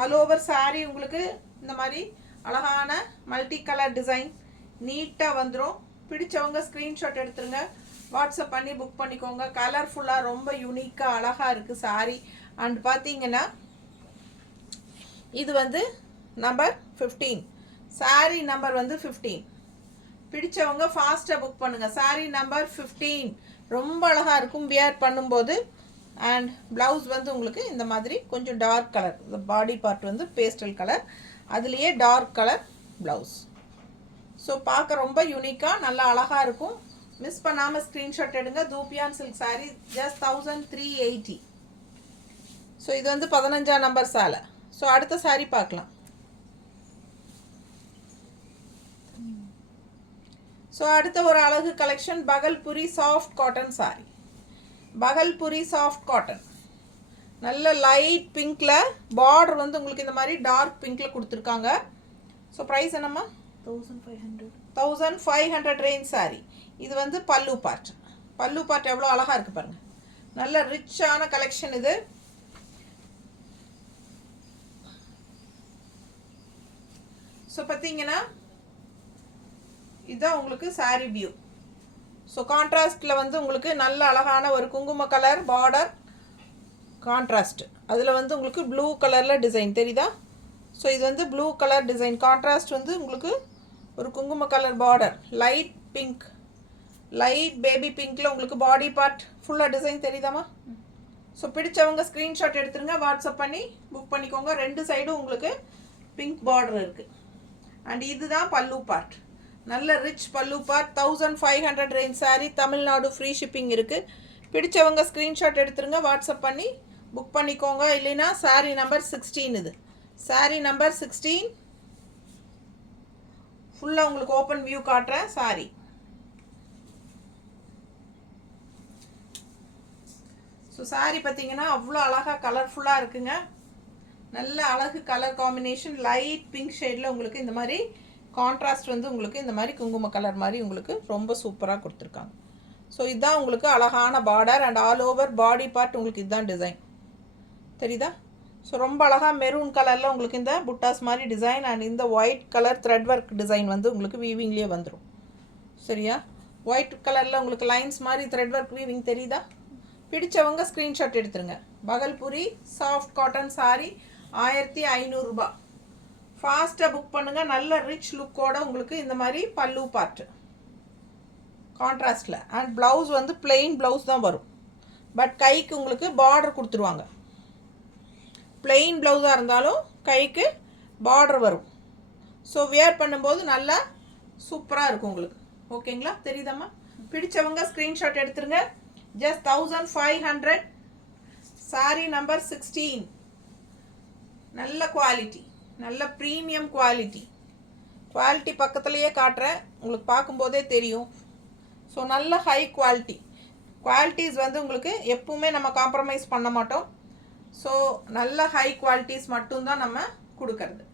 All over saree உங்களுக்கு இந்த மாதிரி அழகான மல்டி கலர் டிசைன் நீட்டாக வந்துடும். பிடிச்சவங்க ஸ்க்ரீன்ஷாட் எடுத்துருங்க, வாட்ஸ்அப் பண்ணி புக் பண்ணிக்கோங்க. கலர்ஃபுல்லாக ரொம்ப யூனிக்காக அழகாக இருக்குது சாரீ. அண்ட் பார்த்தீங்கன்னா இது வந்து நம்பர் 15 சாரீ நம்பர் வந்து 15. பிடிச்சவங்க ஃபாஸ்ட்டாக புக் பண்ணுங்கள். சாரீ நம்பர் 15 ரொம்ப அழகாக இருக்கும் வியர் பண்ணும்போது. அண்ட் ப்ளவுஸ் வந்து உங்களுக்கு இந்த மாதிரி கொஞ்சம் டார்க் கலர், இந்த பாடி பார்ட் வந்து பேஸ்டல் கலர், அதுலேயே டார்க் கலர் ப்ளவுஸ். ஸோ பார்க்க ரொம்ப யூனிக்காக நல்லா அழகாக இருக்கும். மிஸ் பண்ணாமல் ஸ்க்ரீன்ஷாட் எடுங்க. தூபியான் சில்க் சாரீ ஜஸ்ட் 1380. ஸோ இது வந்து 15ஆம் நம்பர் சாலை. ஸோ அடுத்த சாரீ பார்க்கலாம். ஸோ அடுத்த ஒரு அழகு collection Bhagalpuri soft cotton sari. Bhagalpuri soft cotton நல்ல லைட் பிங்க்கில், பார்டர் வந்து உங்களுக்கு இந்த மாதிரி டார்க் பிங்க்கில் கொடுத்துருக்காங்க. ஸோ ப்ரைஸ் என்னம்மா? 1500 ரேஞ்ச் சாரீ. இது வந்து பல்லு பார்ட். பல்லு பார்ட் எவ்வளோ அழகாக இருக்குது பாருங்கள். நல்ல ரிச்சான கலெக்ஷன் இது. ஸோ பார்த்தீங்கன்னா இதுதான் உங்களுக்கு சாரீ வியூ. ஸோ கான்ட்ராஸ்டில் வந்து உங்களுக்கு நல்ல அழகான ஒரு குங்கும கலர் பார்டர் கான்ட்ராஸ்ட், அதில் வந்து உங்களுக்கு ப்ளூ கலரில் டிசைன் தெரியுதா? ஸோ இது வந்து ப்ளூ கலர் டிசைன், கான்ட்ராஸ்ட் வந்து உங்களுக்கு ஒரு குங்கும colour border, light pink, light baby பிங்க்கில் உங்களுக்கு பாடி பார்ட் ஃபுல்லாக டிசைன் தெரியுதாம்மா? ஸோ பிடிச்சவங்க ஸ்க்ரீன்ஷாட் எடுத்துருங்க, வாட்ஸ்அப் பண்ணி புக் பண்ணிக்கோங்க. ரெண்டு சைடும் உங்களுக்கு பிங்க் பார்டர் இருக்குது. அண்ட் இதுதான் பல்லு பார்ட், நல்ல ரிச் பல்லு part. 1500 range sari. Tamil Nadu free shipping இருக்குது. பிடிச்சவங்க ஸ்க்ரீன்ஷாட் எடுத்துருங்க, வாட்ஸ்அப் பண்ணி புக் பண்ணிக்கோங்க. இல்லைன்னா சாரீ நம்பர் 16 இது. சாரீ நம்பர் 16 ஃபுல்லாக உங்களுக்கு ஓப்பன் வியூ காட்டுறேன் சாரீ. ஸோ சாரீ பார்த்தீங்கன்னா அவ்வளோ அழகாக கலர்ஃபுல்லாக இருக்குங்க. நல்ல அழகு கலர் காம்பினேஷன், லைட் பிங்க் ஷேடில் உங்களுக்கு இந்த மாதிரி கான்ட்ராஸ்ட் வந்து உங்களுக்கு இந்த மாதிரி குங்கும கலர் மாதிரி உங்களுக்கு ரொம்ப சூப்பராக கொடுத்துருக்காங்க. ஸோ இதுதான் உங்களுக்கு அழகான border. And all over body part உங்களுக்கு இதுதான் டிசைன் தெரியுதா? ஸோ ரொம்ப அழகாக மெரூன் கலரில் உங்களுக்கு இந்த புட்டாஸ் மாதிரி டிசைன். அண்ட் இந்த white colour thread work design வந்து உங்களுக்கு வீவிங்லேயே வந்துடும். சரியா? ஒயிட் கலரில் உங்களுக்கு லைன்ஸ் மாதிரி த்ரெட் ஒர்க் வீவிங் தெரியுதா? பிடிச்சவங்க ஸ்க்ரீன்ஷாட் எடுத்துருங்க. பகல்புரி சாஃப்ட் காட்டன் சாரீ 1500 ரூபா. ஃபாஸ்ட்டாக புக் பண்ணுங்கள். நல்ல ரிச் லுக்கோட உங்களுக்கு இந்த மாதிரி பல்லு பார்ட்டு கான்ட்ராஸ்டில். அண்ட் ப்ளவுஸ் வந்து பிளெயின் ப்ளவுஸ் தான் வரும், பட் கைக்கு உங்களுக்கு பார்டர் கொடுத்துருவாங்க. பிளெயின் ப்ளவுஸாக இருந்தாலும் கைக்கு பார்டர் வரும். ஸோ வியர் பண்ணும்போது நல்லா சூப்பராக இருக்கும் உங்களுக்கு. ஓகேங்களா? தெரியுதாம்மா? பிடிச்சவங்க ஸ்க்ரீன்ஷாட் எடுத்துருங்க. ஜஸ்ட் 1500. சாரீ நம்பர் 16. நல்ல குவாலிட்டி, நல்ல ப்ரீமியம் குவாலிட்டி. குவாலிட்டி பக்கத்துலேயே காட்டுறேன், உங்களுக்கு பார்க்கும்போதே தெரியும். ஸோ நல்ல ஹை குவாலிட்டி. குவாலிட்டிஸ் வந்து உங்களுக்கு எப்பவுமே நம்ம காம்ப்ரமைஸ் பண்ண மாட்டோம். ஸோ நல்ல ஹை குவாலிட்டிஸ் மட்டும்தான் நம்ம கொடுக்கறது.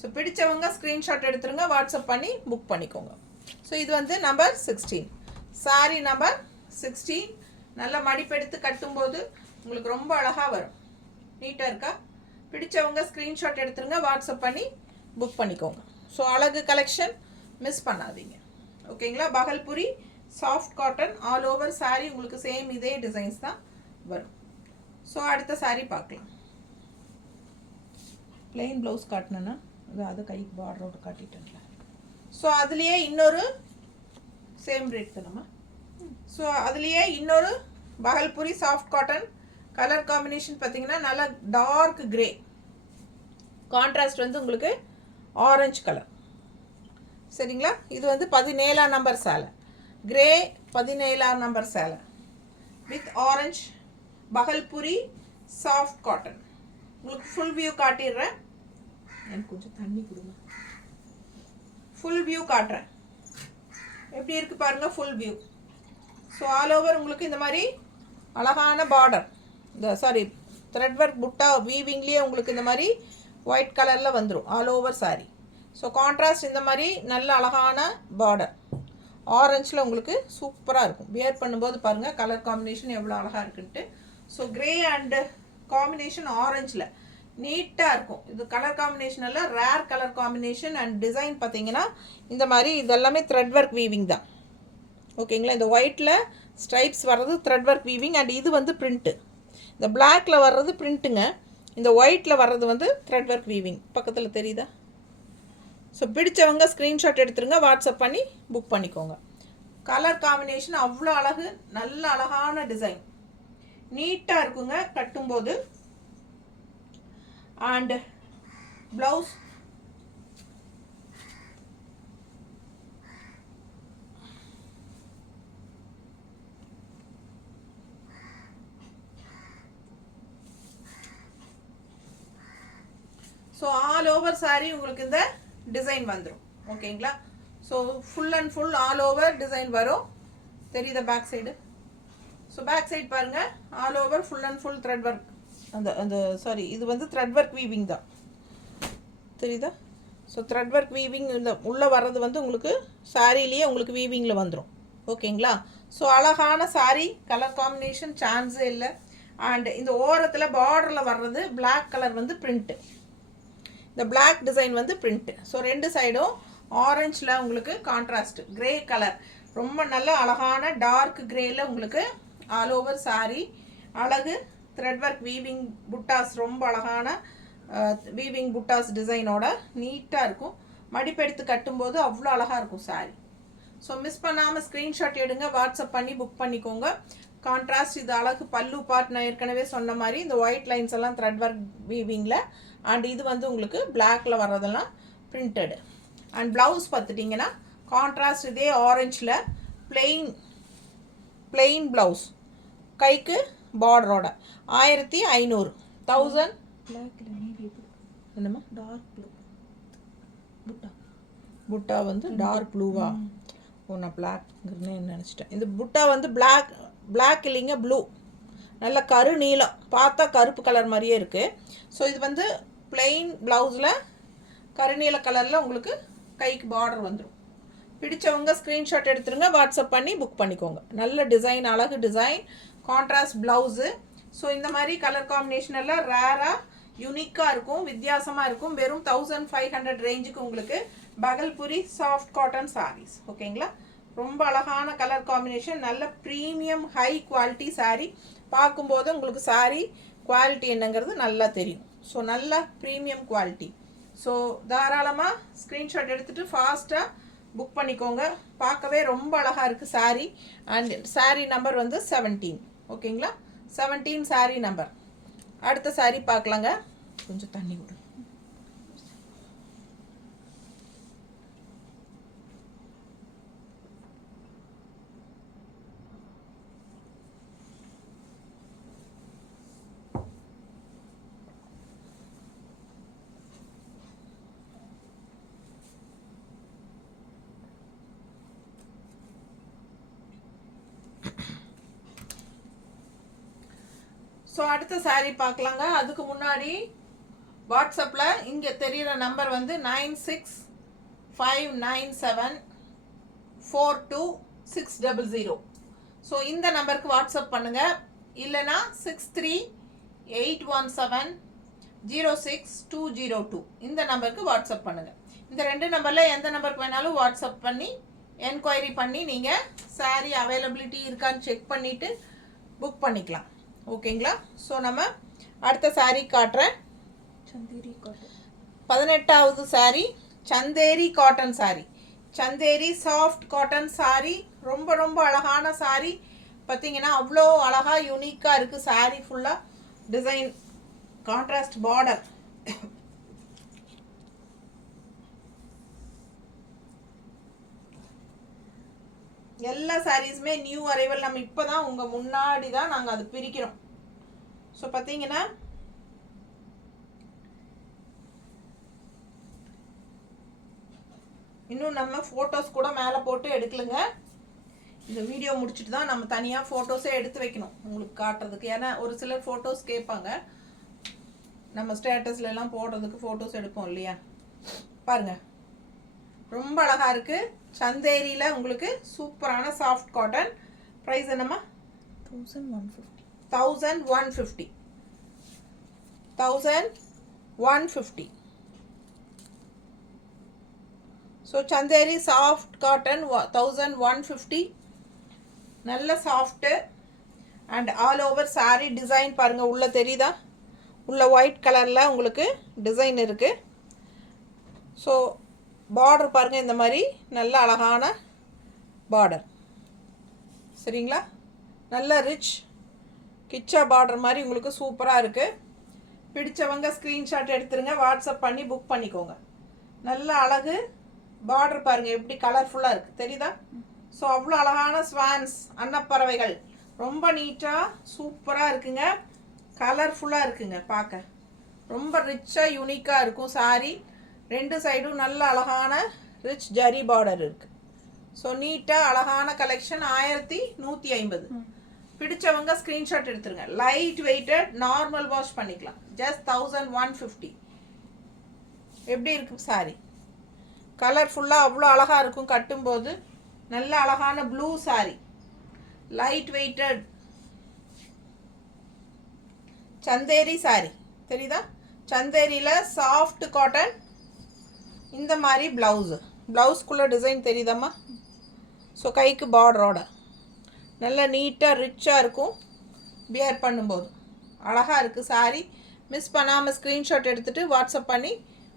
ஸோ பிடிச்சவங்க ஸ்க்ரீன்ஷாட் எடுத்துருங்க, வாட்ஸ்அப் பண்ணி புக் பண்ணிக்கோங்க. ஸோ இது வந்து நம்பர் 16 சாரீ நம்பர் 16. நல்ல மடிப்பெடுத்து கட்டும்போது உங்களுக்கு ரொம்ப அழகாக வரும். நீட்டாக இருக்கா? பிடிச்சவங்க ஸ்க்ரீன்ஷாட் எடுத்துருங்க, வாட்ஸ்அப் பண்ணி புக் பண்ணிக்கோங்க. ஸோ அழகு கலெக்ஷன் மிஸ் பண்ணாதீங்க. ஓகேங்களா? Bhagalpuri soft cotton all over saree உங்களுக்கு சேம் இதே டிசைன்ஸ் தான் வரும். ஸோ அடுத்த சாரீ பார்க்கலாம். பிளெயின் ப்ளவுஸ் காட்டினேன்னா அது கைக்கு பார்டரோடு காட்டிட்டேன்ல. ஸோ அதுலேயே இன்னொரு சேம் ரேட் தானம்மா. ஸோ அதுலேயே இன்னொரு Bhagalpuri soft cotton colour combination பார்த்தீங்கன்னா நல்லா டார்க் கிரே, கான்ட்ராஸ்ட் வந்து உங்களுக்கு ஆரஞ்சு கலர். சரிங்களா? இது வந்து 17ஆம் நம்பர் சேலை, கிரே 17ஆம் நம்பர் சேலை with orange Bhagalpuri soft cotton. உங்களுக்கு ஃபுல் வியூ காட்டிடுறேன். எனக்கு கொஞ்சம் தண்ணி கொடுங்க. ஃபுல் வியூ காட்டுறேன். எப்படி இருக்குது பாருங்கள் full view. So all over உங்களுக்கு இந்த மாதிரி அழகான பார்டர், இந்த த்ரெட் ஒர்க் புட்டா வீவிங்லேயே உங்களுக்கு இந்த மாதிரி ஒயிட் கலரில் வந்துடும் all over sari. So contrast இந்த மாதிரி நல்ல அழகான பார்டர் ஆரஞ்சில் உங்களுக்கு சூப்பராக இருக்கும். வியர் பண்ணும்போது பாருங்கள் கலர் காம்பினேஷன் எவ்வளோ அழகாக இருக்குன்ட்டு. ஸோ கிரே அண்டு காம்பினேஷன் ஆரஞ்சில் நீட்டாக இருக்கும். இது கலர் காம்பினேஷன் எல்லாம் rare colour combination. And design பார்த்தீங்கன்னா இந்த மாதிரி இதெல்லாமே த்ரெட் ஒர்க் வீவிங் தான். ஓகேங்களா? இந்த ஒயிட்டில் ஸ்ட்ரைப்ஸ் வர்றது த்ரெட் ஒர்க் வீவிங். அண்ட் இது வந்து பிரிண்ட்டு. இந்த பிளாக்கில் வர்றது பிரிண்ட்டுங்க, இந்த ஒயிட்டில் வர்றது வந்து த்ரெட் ஒர்க் வீவிங். பக்கத்தில் தெரியுதா? ஸோ பிடிச்சவங்க ஸ்க்ரீன்ஷாட் எடுத்துருங்க, வாட்ஸ்அப் பண்ணி புக் பண்ணிக்கோங்க. கலர் காம்பினேஷன் அவ்வளோ அழகு, நல்ல அழகான டிசைன், நீட்டாக இருக்குங்க கட்டும்போது. And blouse so all over saree உங்களுக்கு இந்த டிசைன் வந்துடும். ஓகேங்களா? So full and full all over design வரும். தெரியுதா back side? So back side பாருங்கள், all over full and full thread work. இது வந்து த்ரெட் ஒர்க் வீவிங் தான். தெரியுதா? ஸோ த்ரெட் ஒர்க் வீவிங் இந்த உள்ளே வர்றது வந்து உங்களுக்கு சாரீலேயே உங்களுக்கு வீவிங்கில் வந்துடும். ஓகேங்களா? ஸோ அழகான சாரீ, கலர் காம்பினேஷன் சான்ஸே இல்லை. அண்ட் இந்த ஓரத்தில் பார்டரில் வர்றது பிளாக் கலர் வந்து பிரிண்ட்டு, இந்த பிளாக் டிசைன் வந்து பிரிண்ட்டு. ஸோ ரெண்டு சைடும் ஆரஞ்சில் உங்களுக்கு கான்ட்ராஸ்ட் கிரே கலர், ரொம்ப நல்ல அழகான டார்க் கிரேயில் உங்களுக்கு ஆல் ஓவர் சாரீ. அழகு த்ரெட் ஒர்க் வீவிங் புட்டாஸ், ரொம்ப அழகான வீவிங் புட்டாஸ் டிசைனோட நீட்டாக இருக்கும். மடிப்பெடுத்து கட்டும்போது அவ்வளோ அழகாக இருக்கும் சாரீ. ஸோ மிஸ் பண்ணாமல் ஸ்க்ரீன்ஷாட் எடுங்க, வாட்ஸ்அப் பண்ணி புக் பண்ணிக்கோங்க. கான்ட்ராஸ்ட் இது அழகு பல்லு பார்ட். நான் ஏற்கனவே சொன்ன மாதிரி இந்த ஒயிட் லைன்ஸ் எல்லாம் த்ரெட் ஒர்க் வீவிங்கில். அண்ட் இது வந்து உங்களுக்கு பிளாக்கில் வர்றதெல்லாம் பிரிண்டடு. அண்ட் ப்ளவுஸ் பார்த்துட்டிங்கன்னா கான்ட்ராஸ்ட் இதே ஆரஞ்சில் பிளெயின் ப்ளவுஸ், கைக்கு பார்டரோட 1500 1000. என்னம்மா டார்க் ப்ளூ புட்டா வந்து டார்க் ப்ளூவா? நான் பிளாக்னு நினச்சிட்டேன். இந்த புட்டா வந்து பிளாக் இல்லைங்க, ப்ளூ, நல்ல கரு நீலம், பார்த்தா கருப்பு கலர் மாதிரியே இருக்குது. ஸோ இது வந்து பிளெயின் ப்ளவுஸில் கருநீல கலரில் உங்களுக்கு கைக்கு பார்டர் வந்துடும். பிடிச்சவங்க ஸ்க்ரீன்ஷாட் எடுத்துருங்க, வாட்ஸ்அப் பண்ணி புக் பண்ணிக்கோங்க. நல்ல டிசைன், அழகு டிசைன், கான்ட்ராஸ்ட் ப்ளவுஸு. ஸோ இந்த மாதிரி கலர் காம்பினேஷன் எல்லாம் ரேராக யூனிக்காக இருக்கும், வித்தியாசமாக இருக்கும். வெறும் 1500 ரேஞ்சுக்கு உங்களுக்கு பகல்புரி சாஃப்ட் காட்டன் சாரீஸ். ஓகேங்களா? ரொம்ப அழகான கலர் காம்பினேஷன், நல்ல ப்ரீமியம் ஹை குவாலிட்டி சாரீ. பார்க்கும்போது உங்களுக்கு சாரீ குவாலிட்டி என்னங்கிறது நல்லா தெரியும். ஸோ நல்ல ப்ரீமியம் குவாலிட்டி. ஸோ தாராளமாக ஸ்க்ரீன்ஷாட் எடுத்துகிட்டு ஃபாஸ்ட்டாக புக் பண்ணிக்கோங்க. பார்க்கவே ரொம்ப அழகாக இருக்குது சாரீ. அண்ட் சாரீ நம்பர் வந்து 17. ஓகேங்களா? 17 சாரீ நம்பர். அடுத்த சாரீ பார்க்கலாங்க. கொஞ்சம் தண்ணி விடு. ஸோ அடுத்த சாரீ பார்க்கலாங்க. அதுக்கு முன்னாடி வாட்ஸ்அப்பில் இங்கே தெரிகிற நம்பர் வந்து 9659742600. ஸோ இந்த நம்பருக்கு வாட்ஸ்அப் பண்ணுங்கள். இல்லைனா 63 81706202 இந்த நம்பருக்கு வாட்ஸ்அப் பண்ணுங்கள். இந்த 2 நம்பரில் எந்த நம்பருக்கு வேணாலும் வாட்ஸ்அப் பண்ணி என்கொயரி பண்ணி நீங்கள் சாரீ அவைலபிலிட்டி இருக்கான்னு செக் பண்ணிவிட்டு புக் பண்ணிக்கலாம். ஓகேங்களா? ஸோ நம்ம அடுத்த சாரீ காட்டுறேன். சந்தேரி காட்டன். 18வது saree Chanderi cotton saree. Chanderi soft cotton saree. ரொம்ப ரொம்ப அழகான சாரீ. பார்த்தீங்கன்னா அவ்வளோ அழகாக யூனிக்காக இருக்குது சாரீ ஃபுல்லாக. Design contrast border. எல்லா சாரீஸுமே நியூ அரைவல். நம்ம இப்போ தான் உங்கள் முன்னாடி தான் நாங்கள் அது பிரிக்கிறோம். ஸோ பார்த்தீங்கன்னா இன்னும் நம்ம ஃபோட்டோஸ் கூட மேலே போட்டு எடுக்கலுங்க. இந்த வீடியோ முடிச்சுட்டு தான் நம்ம தனியாக ஃபோட்டோஸே எடுத்து வைக்கணும் உங்களுக்கு காட்டுறதுக்கு. ஏன்னா ஒரு சிலர் ஃபோட்டோஸ் கேட்பாங்க, நம்ம ஸ்டேட்டஸ்லாம் போடுறதுக்கு ஃபோட்டோஸ் எடுப்போம் இல்லையா. பாருங்கள் ரொம்ப அழகாக இருக்குது. சந்தேரியில் உங்களுக்கு சூப்பரான சாஃப்ட் காட்டன். ப்ரைஸ் என்னம்மா? 1150. 1150. So Chanderi soft cotton 1150. நல்ல soft and all over sari design பாருங்கள். உள்ளே தெரியுதா? உள்ள ஒயிட் கலரில் உங்களுக்கு டிசைன் இருக்குது. ஸோ பார்டர் பாருங்கள், இந்த மாதிரி நல்ல அழகான பார்டர். சரிங்களா? நல்ல ரிச் கிச்சா பார்டர் மாதிரி உங்களுக்கு சூப்பராக இருக்குது. பிடிச்சவங்க ஸ்க்ரீன்ஷாட் எடுத்துருங்க, வாட்ஸ்அப் பண்ணி புக் பண்ணிக்கோங்க. நல்ல அழகு பார்டர் பாருங்கள் எப்படி கலர்ஃபுல்லாக இருக்குது, தெரியுதா? ஸோ அவ்வளோ அழகான ஸ்வான்ஸ் அன்னப்பறவைகள் ரொம்ப நீட்டாக சூப்பராக இருக்குங்க. கலர்ஃபுல்லாக இருக்குங்க. பார்க்க ரொம்ப ரிச்சாக யூனிக்காக இருக்கும் சாரீ. 2 சைடும் நல்ல அழகான ரிச் ஜரி பார்டர் இருக்குது. ஸோ நீட்டாக அழகான கலெக்ஷன். 1150. பிடிச்சவங்க ஸ்க்ரீன்ஷாட் எடுத்துருங்க. லைட் வெயிட்டட், நார்மல் வாஷ் பண்ணிக்கலாம். ஜஸ்ட் 1150. எப்படி இருக்குது சாரீ? கலர்ஃபுல்லாக அவ்வளோ அழகாக இருக்கும் கட்டும்போது. நல்ல அழகான blue saree, light weighted Chanderi saree. தெரியுதா? சந்தேரியில் சாஃப்ட் காட்டன். இந்த மாதிரி ப்ளவுஸ்க்குள்ளே டிசைன் தெரியுதாம்மா? ஸோ கைக்கு பார்டரோட நல்லா நீட்டாக ரிச்சாக இருக்கும். பியர் பண்ணும்போது அழகாக இருக்குது சாரீ. மிஸ் பண்ணாமல் ஸ்க்ரீன்ஷாட் எடுத்துகிட்டு வாட்ஸ்அப் பண்ணி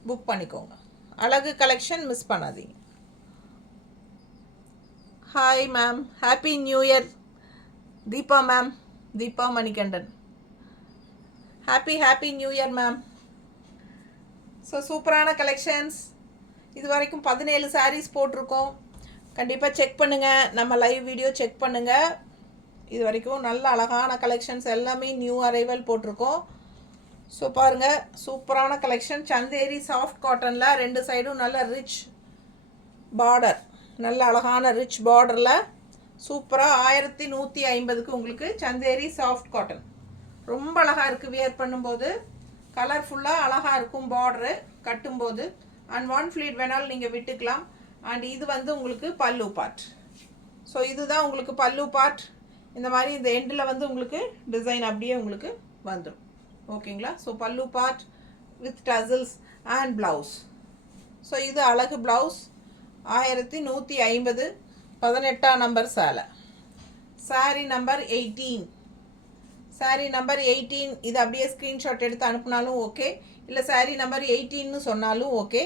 புக் பண்ணிக்கோங்க. அழகு கலெக்ஷன் மிஸ் பண்ணாதீங்க. Hi ma'am, happy new year. Deepa ma'am, Deepa Manikandan. Happy new year ma'am. So சூப்பரான கலெக்ஷன்ஸ். இது வரைக்கும் 17 சாரீஸ் போட்டிருக்கோம். கண்டிப்பாக செக் பண்ணுங்கள், நம்ம லைவ் வீடியோ செக் பண்ணுங்கள். இது வரைக்கும் நல்ல அழகான கலெக்ஷன்ஸ் எல்லாமே நியூ அரைவல் போட்டிருக்கோம். ஸோ பாருங்கள் சூப்பரான கலெக்ஷன். சந்தேரி சாஃப்ட் காட்டனில் 2 சைடும் நல்ல ரிச் பார்டர், நல்ல அழகான ரிச் பார்டரில் சூப்பராக 1150க்கு உங்களுக்கு சந்தேரி சாஃப்ட் காட்டன். ரொம்ப அழகாக இருக்குது வியர் பண்ணும்போது. கலர்ஃபுல்லாக அழகாக இருக்கும் பார்டரு கட்டும்போது. அண்ட் 1 ஃப்ளீட் வேணாலும் நீங்கள் விட்டுக்கலாம். அண்ட் இது வந்து உங்களுக்கு பல்லு பார்ட். ஸோ இதுதான் உங்களுக்கு பல்லு பார்ட். இந்த மாதிரி இந்த எண்டில் வந்து உங்களுக்கு டிசைன் அப்படியே உங்களுக்கு வந்துடும். ஓகேங்களா? ஸோ பல்லு part with tassels and blouse. So இது அழகு ப்ளவுஸ். 1150. 18ஆம் நம்பர் சேலை. சாரீ நம்பர் 18. சாரீ நம்பர் 18. இது அப்படியே ஸ்க்ரீன்ஷாட் எடுத்து அனுப்புனாலும் ஓகே, இல்லை சாரீ நம்பர் 18ன்னு சொன்னாலும் ஓகே.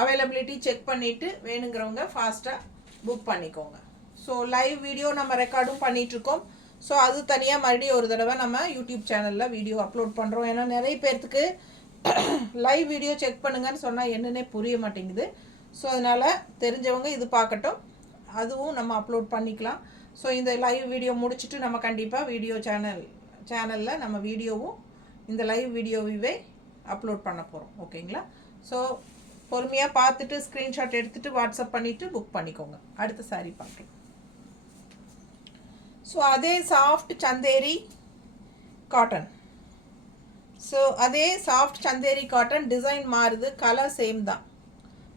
அவைலபிலிட்டி செக் பண்ணிவிட்டு வேணுங்கிறவங்க ஃபாஸ்ட்டாக புக் பண்ணிக்கோங்க. ஸோ லைவ் வீடியோ நம்ம ரெக்கார்டும் பண்ணிகிட்ருக்கோம். ஸோ அது தனியாக மறுபடியும் ஒரு தடவை நம்ம யூடியூப் சேனலில் வீடியோ அப்லோட் பண்ணுறோம். ஏன்னா நிறைய பேர்த்துக்கு லைவ் வீடியோ செக் பண்ணுங்கன்னு சொன்னால் என்னன்னே புரிய மாட்டேங்குது. ஸோ அதனால் தெரிஞ்சவங்க இது பார்க்கட்டும், அதுவும் நம்ம அப்லோட் பண்ணிக்கலாம். ஸோ இந்த லைவ் வீடியோ முடிச்சுட்டு நம்ம கண்டிப்பாக வீடியோ சேனலில் நம்ம வீடியோவும் இந்த லைவ் வீடியோவே அப்லோட் பண்ண போகிறோம். ஓகேங்களா? ஸோ பொறுமையாக பார்த்துட்டு ஸ்க்ரீன்ஷாட் எடுத்துகிட்டு வாட்ஸ்அப் பண்ணிவிட்டு புக் பண்ணிக்கோங்க. அடுத்த சாரீ பார்க்கலாம். ஸோ அதே சாஃப்ட் சந்தேரி காட்டன். ஸோ அதே சாஃப்ட் சந்தேரி காட்டன். டிசைன் மாறுது, கலர் சேம் தான்.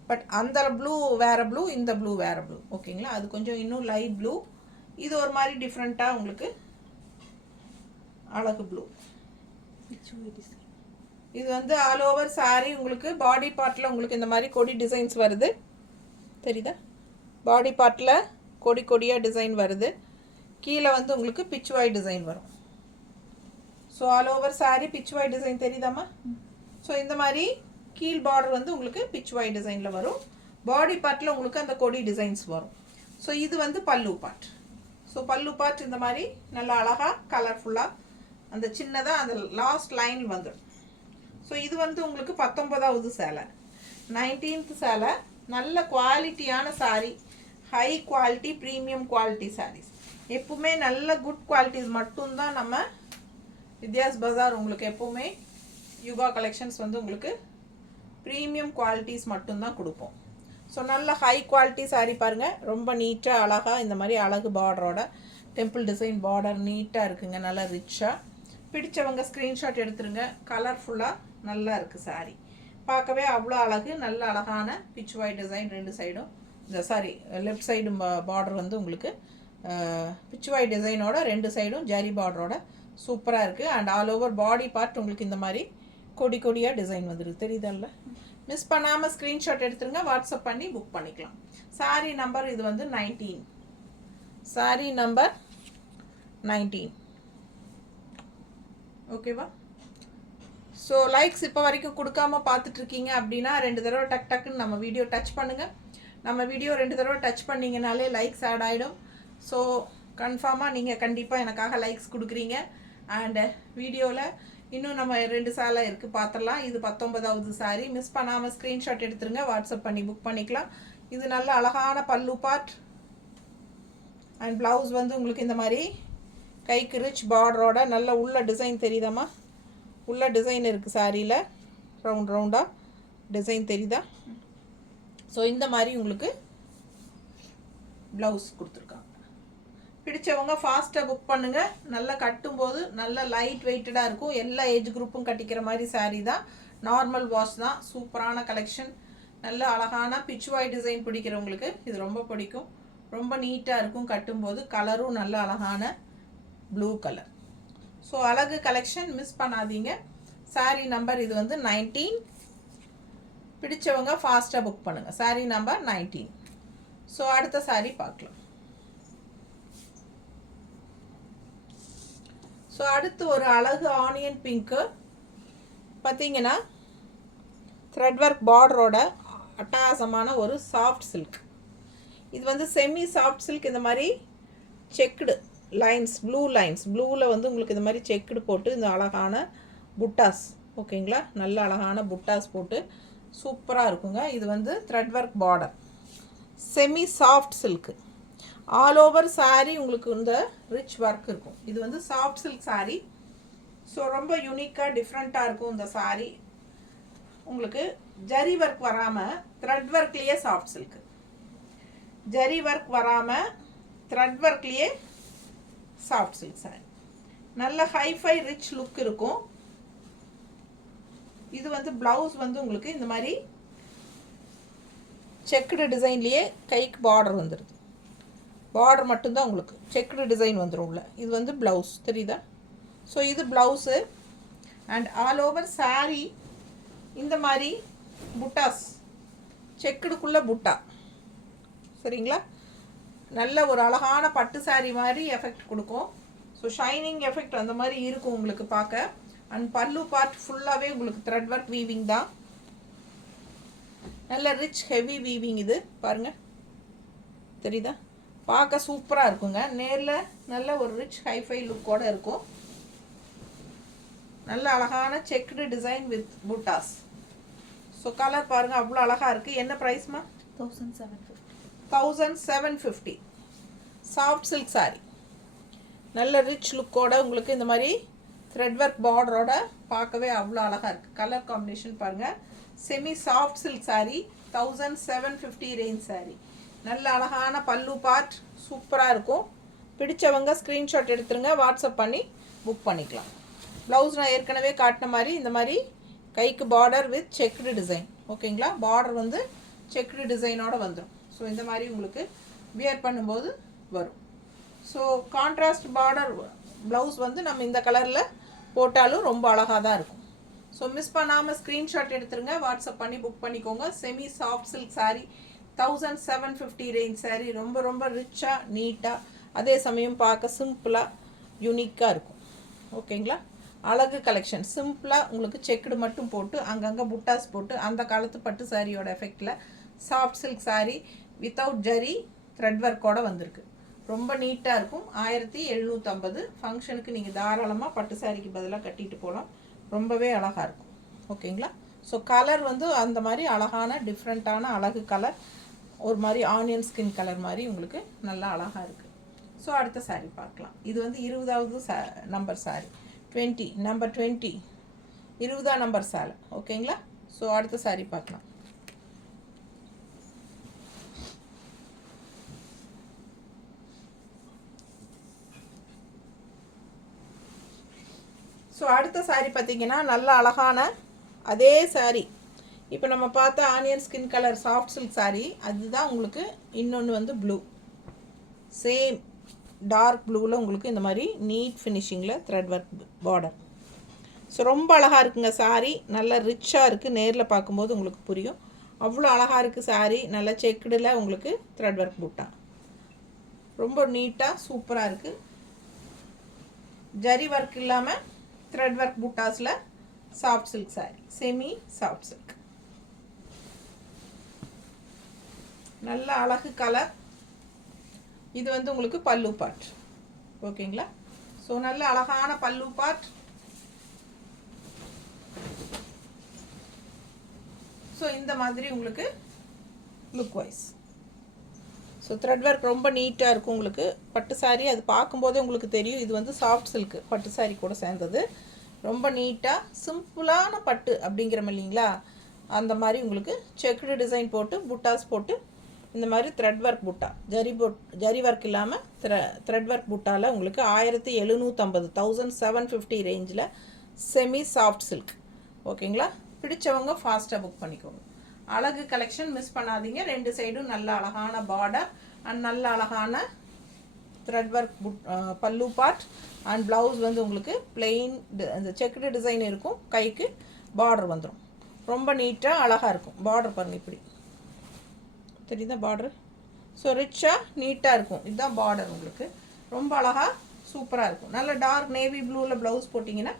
பட் அந்த ப்ளூ வேறு ப்ளூ, இந்த ப்ளூ வேறு ப்ளூ. ஓகேங்களா? அது கொஞ்சம் இன்னும் லைட் ப்ளூ. இது ஒரு மாதிரி டிஃப்ரெண்ட்டாக உங்களுக்கு அழகு ப்ளூ. பிச்சுவை டிசைன். இது வந்து ஆல் ஓவர் saree உங்களுக்கு பாடி பார்ட்டில் உங்களுக்கு இந்த மாதிரி கொடி டிசைன்ஸ் வருது தெரியுதா? பாடி பார்ட்டில் கொடி கொடியாக டிசைன் வருது. கீழே வந்து உங்களுக்கு பிச்சுவாய் டிசைன் வரும். So all over saree pichwai design தெரியுதாம்மா? ஸோ இந்த மாதிரி கீழ் பார்டர் வந்து உங்களுக்கு பிச்சுவாய் டிசைனில் வரும். பாடி பார்ட்டில் உங்களுக்கு அந்த கொடி டிசைன்ஸ் வரும். ஸோ இது வந்து பல்லு பார்ட். ஸோ பல்லு பார்ட் இந்த மாதிரி நல்லா அழகாக கலர்ஃபுல்லாக அந்த சின்னதாக அந்த லாஸ்ட் லைன் வந்துடும். ஸோ இது வந்து உங்களுக்கு 19வது சேலை, 19th சேலை. நல்ல குவாலிட்டியான saree, high quality premium quality sarees. எப்பவுமே நல்ல குட் குவாலிட்டிஸ் மட்டும்தான் நம்ம வித்யாஸ் பஜார் உங்களுக்கு எப்போவுமே யுகா கலெக்ஷன்ஸ் வந்து உங்களுக்கு ப்ரீமியம் குவாலிட்டிஸ் மட்டும்தான் கொடுப்போம். ஸோ நல்ல ஹை குவாலிட்டி saree பாருங்கள், ரொம்ப நீட்டாக அழகாக இந்த மாதிரி அழகு பார்டரோட டெம்பிள் டிசைன் பார்டர் நீட்டாக இருக்குங்க. நல்லா ரிச்சாக பிடிச்சவங்க ஸ்க்ரீன்ஷாட் எடுத்துருங்க. கலர்ஃபுல்லாக நல்லா இருக்குது saree, பார்க்கவே அவ்வளோ அழகு. நல்ல அழகான பிச்சுவாய் டிசைன் ரெண்டு சைடும். இந்த சாரி லெஃப்ட் சைடு பார்டர் வந்து உங்களுக்கு பிச்சுவாய் டிசைனோட ரெண்டு சைடும் ஜரி பார்டரோட சூப்பராக இருக்குது. And all over body part உங்களுக்கு இந்த மாதிரி கொடி கொடியாக டிசைன் வந்துருக்கு தெரியுதல்ல? மிஸ் பண்ணாமல் ஸ்க்ரீன்ஷாட் எடுத்துருங்க, வாட்ஸ்அப் பண்ணி புக் பண்ணிக்கலாம். saree நம்பர் இது வந்து 19, saree நம்பர் 19. ஓகேவா? ஸோ லைக்ஸ் இப்போ வரைக்கும் கொடுக்காம பார்த்துட்ருக்கீங்க அப்படின்னா 2 தடவை டக்குன்னு நம்ம வீடியோ டச் பண்ணுங்கள். நம்ம வீடியோ 2 தடவை டச் பண்ணிங்கனாலே லைக்ஸ் ஆட் ஆகிடும். ஸோ கன்ஃபார்மாக நீங்கள் கண்டிப்பாக எனக்காக லைக்ஸ் கொடுக்குறீங்க. அண்டு வீடியோவில் இன்னும் நம்ம 2 சேலை இருக்குது பார்த்துடலாம். இது 19வது saree. மிஸ் பண்ணாமல் ஸ்க்ரீன்ஷாட் எடுத்துருங்க, வாட்ஸ்அப் பண்ணி புக் பண்ணிக்கலாம். இது நல்ல அழகான பல்லு பார்ட். அண்ட் ப்ளவுஸ் வந்து உங்களுக்கு இந்த மாதிரி கைக்கு ரிச் பார்டரோட நல்ல உள்ள டிசைன் தெரியுதாம்மா? உள்ள டிசைன் இருக்குது சாரியில், ரவுண்ட் ரவுண்டாக டிசைன் தெரியுதா? ஸோ இந்த மாதிரி உங்களுக்கு ப்ளவுஸ் கொடுத்துருக்காங்க. பிடிச்சவங்க ஃபாஸ்ட்டாக புக் பண்ணுங்கள். நல்லா கட்டும்போது நல்ல லைட் வெயிட்டடாக இருக்கும். எல்லா ஏஜ் குரூப்பும் கட்டிக்கிற மாதிரி saree தான். நார்மல் வாஷ் தான். சூப்பரான கலெக்ஷன். நல்ல அழகான பிச்சுவாய் டிசைன் பிடிக்கிறவங்களுக்கு இது ரொம்ப பிடிக்கும். ரொம்ப நீட்டாக இருக்கும் கட்டும்போது. கலரும் நல்ல அழகான ப்ளூ கலர். ஸோ அழகு கலெக்ஷன் மிஸ் பண்ணாதீங்க. saree நம்பர் இது வந்து 19. பிடிச்சவங்க ஃபாஸ்ட்டாக புக் பண்ணுங்கள். saree number 19. ஸோ அடுத்த saree பார்க்கலாம். ஸோ அடுத்து ஒரு அழகு ஆனியன் பிங்க்கு பார்த்தீங்கன்னா த்ரெட் ஒர்க் பார்டரோட அட்டகாசமான ஒரு சாஃப்ட் சில்க். இது வந்து செமி சாஃப்ட் சில்க். இந்த மாதிரி செக்குடு லைன்ஸ், ப்ளூ லைன்ஸ், ப்ளூவில் வந்து உங்களுக்கு இந்த மாதிரி செக்குடு போட்டு இந்த அழகான புட்டாஸ், ஓகேங்களா? நல்ல அழகான புட்டாஸ் போட்டு சூப்பராக இருக்குங்க. இது வந்து thread work border, semi soft silk. All over saree உங்களுக்கு இந்த ரிச் ஒர்க் இருக்கும். இது வந்து சாஃப்ட் சில்க் saree. ஸோ ரொம்ப யூனிக்காக டிஃப்ரெண்ட்டாக இருக்கும் இந்த saree. உங்களுக்கு ஜரி ஒர்க் வராமல் த்ரெட் ஒர்க்லேயே சாஃப்ட் சில்க்கு, ஜரி ஒர்க் வராமல் த்ரெட் ஒர்க்லேயே சாஃப்ட் சில்க் saree. நல்ல ஹைஃபை ரிச் லுக் இருக்கும். இது வந்து ப்ளவுஸ் வந்து உங்களுக்கு இந்த மாதிரி செக்குடு டிசைன்லேயே கைக்கு பார்டர் வந்துடுது. பார்டர் மட்டும்தான் உங்களுக்கு செக்குடு டிசைன் வந்துடும் உள்ள. இது வந்து ப்ளவுஸ் தெரியுதா? ஸோ இது blouse. And all over saree இந்த மாதிரி புட்டாஸ், செக்குடுக்குள்ளே புட்டா, சரிங்களா? நல்ல ஒரு அழகான பட்டு saree மாதிரி எஃபெக்ட் கொடுக்கும். ஸோ ஷைனிங் எஃபெக்ட் அந்த மாதிரி இருக்கும் உங்களுக்கு பார்க்க. அண்ட் பல்லு பார்ட் ஃபுல்லாகவே உங்களுக்கு த்ரெட் ஒர்க் வீவிங் தான். நல்ல ரிச் ஹெவி வீவிங். இது பாருங்கள் தெரியுதா? பார்க்க சூப்பராக இருக்குங்க. நேரில் நல்ல ஒரு ரிச் ஹைஃபை லுக்கோடு இருக்கும். நல்ல அழகான checked design with buttas. So colour பாருங்கள் அவ்வளோ அழகாக இருக்குது. என்ன ப்ரைஸ்மா? 1750. Soft silk saree. நல்ல ரிச் லுக்கோட உங்களுக்கு இந்த மாதிரி த்ரெட் ஒர்க் பார்டரோட பார்க்கவே அவ்வளோ அழகாக இருக்குது. கலர் காம்பினேஷன் பாருங்கள். Semi soft silk saree, 1750 range saree. நல்ல அழகான பல்லு பார்ட் சூப்பராக இருக்கும். பிடிச்சவங்க ஸ்க்ரீன்ஷாட் எடுத்துருங்க, வாட்ஸ்அப் பண்ணி புக் பண்ணிக்கலாம். ப்ளவுஸ் நான் ஏற்கனவே காட்டின மாதிரி இந்த மாதிரி கைக்கு பார்டர் வித் செக்குடு டிசைன், ஓகேங்களா? பார்டர் வந்து செக்குடு டிசைனோட வந்துடும். ஸோ இந்த மாதிரி உங்களுக்கு வியர் பண்ணும்போது வரும். ஸோ கான்ட்ராஸ்ட் பார்டர் ப்ளவுஸ் வந்து நம்ம இந்த கலரில் போட்டாலும் ரொம்ப அழகாக தான் இருக்கும். ஸோ மிஸ் பண்ணாமல் ஸ்க்ரீன்ஷாட் எடுத்துருங்க, வாட்ஸ்அப் பண்ணி புக் பண்ணிக்கோங்க. Semi soft silk sari 1750 range sari. ரொம்ப ரொம்ப ரிச்சாக நீட்டாக, அதே சமயம் பார்க்க சிம்பிளாக யூனிக்காக இருக்கும். ஓகேங்களா? அழகு கலெக்ஷன். சிம்பிளாக உங்களுக்கு செக்குடு மட்டும் போட்டு அங்கங்கே புட்டாஸ் போட்டு அந்த காலத்து பட்டு சாரியோட எஃபெக்டில் soft silk saree without zari thread ஒர்க்கோடு வந்திருக்கு. ரொம்ப நீட்டாக இருக்கும். 1750. ஃபங்க்ஷனுக்கு நீங்கள் தாராளமாக பட்டு சாரிக்கு பதிலாக கட்டிட்டு போகலாம். ரொம்பவே அழகாக இருக்கும். ஓகேங்களா? ஸோ கலர் வந்து அந்த மாதிரி அழகான டிஃப்ரெண்ட்டான அழகு கலர், ஒரு மாதிரி ஆனியன் ஸ்கின் கலர் மாதிரி உங்களுக்கு நல்லா அழகாக இருக்குது. ஸோ அடுத்த சாரீ பார்க்கலாம். இது வந்து 20வது நம்பர் சாரீ, 20 நம்பர் 20 20ஆம் நம்பர் சேலை. ஓகேங்களா? ஸோ அடுத்த சாரீ பார்க்கலாம். ஸோ அடுத்த சாரீ பார்த்திங்கன்னா நல்ல அழகான அதே சாரீ. இப்போ நம்ம பார்த்த onion skin colour soft silk sari, அதுதான் உங்களுக்கு இன்னொன்று வந்து ப்ளூ, சேம் டார்க் ப்ளூவில் உங்களுக்கு இந்த மாதிரி நீட் ஃபினிஷிங்கில் த்ரெட் ஒர்க் பார்டர். ஸோ ரொம்ப அழகாக இருக்குங்க சாரீ. நல்லா ரிச்சாக இருக்குது. நேரில் பார்க்கும்போது உங்களுக்கு புரியும். அவ்வளோ அழகாக இருக்குது சாரீ. நல்லா செக்குடில் உங்களுக்கு த்ரெட் ஒர்க் பூட்டா ரொம்ப நீட்டாக சூப்பராக இருக்குது. ஜரி ஒர்க் இல்லாமல் த்ரெட் ஒர்க் பூட்டாஸில் soft silk saree, semi soft silk. நல்ல அழகு கலர். இது வந்து உங்களுக்கு பல்லு பார்ட். ஓகேங்களா? ஸோ நல்ல அழகான பல்லு பார்ட். ஸோ இந்த மாதிரி உங்களுக்கு look wise. So thread work ரொம்ப நீட்டாக இருக்கும் உங்களுக்கு. பட்டு சாரீ அது பார்க்கும்போதே உங்களுக்கு தெரியும், இது வந்து சாஃப்ட் சில்க்கு பட்டு சாரீ கூட சேர்ந்தது. ரொம்ப நீட்டாக சிம்பிளான பட்டு அப்படிங்கிற இல்லைங்களா, அந்த மாதிரி உங்களுக்கு செக்குடு டிசைன் போட்டு புட்டாஸ் போட்டு இந்த மாதிரி த்ரெட் ஒர்க் புட்டா, ஜரி ஒர்க் இல்லாமல் த்ரெட் ஒர்க் புட்டாவில் உங்களுக்கு 1750 1750 ரேஞ்சில் செமி சாஃப்ட் சில்க். ஓகேங்களா? பிடிச்சவங்க ஃபாஸ்ட்டாக புக் பண்ணிக்கோங்க. அழகு கலெக்ஷன் மிஸ் பண்ணாதீங்க. ரெண்டு சைடும் நல்ல அழகான பார்டர் அண்ட் நல்ல அழகான த்ரெட் ஒர்க் பல்லு பார்ட் அண்ட் ப்ளவுஸ் வந்து உங்களுக்கு பிளெயின் அந்த செக்குடு டிசைன் இருக்கும். கைக்கு பார்டர் வந்துடும். ரொம்ப நீட்டாக அழகாக இருக்கும். பார்டர் பாருங்கள், இப்படி தெரியுதா பார்டர்? ஸோ ரிச்சாக நீட்டாக இருக்கும். இதுதான் பார்டர் உங்களுக்கு. ரொம்ப அழகாக சூப்பராக இருக்கும். நல்ல டார்க் நேவி ப்ளூவில் ப்ளவுஸ் போட்டிங்கன்னா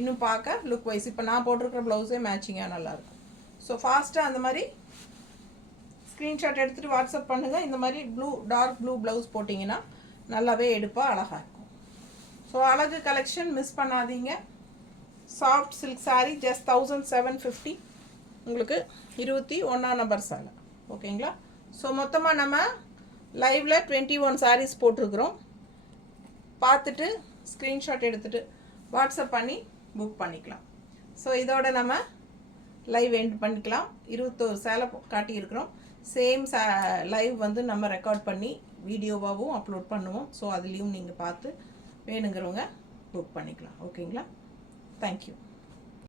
இன்னும் பார்க்க லுக் வைஸ். இப்போ நான் போட்டிருக்கிற ப்ளவுஸே மேட்சிங்காக நல்லாயிருக்கும். ஸோ ஃபாஸ்ட்டாக அந்த மாதிரி ஸ்க்ரீன்ஷாட் எடுத்துகிட்டு வாட்ஸ்அப் பண்ணுங்கள். இந்த மாதிரி டார்க் ப்ளூ ப்ளவுஸ் போட்டிங்கன்னா நல்லாவே எடுப்பாக அழகாக இருக்கும். ஸோ அழகு கலெக்ஷன் மிஸ் பண்ணாதீங்க. Soft silk sari just 1750. உங்களுக்கு 21ஆம் நம்பர் சேலை. ஓகேங்களா? ஸோ மொத்தமாக நம்ம லைவில் 21 சாரீஸ் போட்டிருக்கிறோம். பார்த்துட்டு ஸ்க்ரீன்ஷாட் எடுத்துகிட்டு வாட்ஸ்அப் பண்ணி புக் பண்ணிக்கலாம். ஸோ இதோட நம்ம லைவ் எண்ட் பண்ணிக்கலாம். 21 சேலை காட்டியிருக்கிறோம். சேம் லைவ் வந்து நம்ம ரெக்கார்ட் பண்ணி வீடியோவாகவும் அப்லோட் பண்ணுவோம். ஸோ அதுலேயும் நீங்கள் பார்த்து வேணுங்கிறவங்க புக் பண்ணிக்கலாம். ஓகேங்களா? தேங்க்யூ.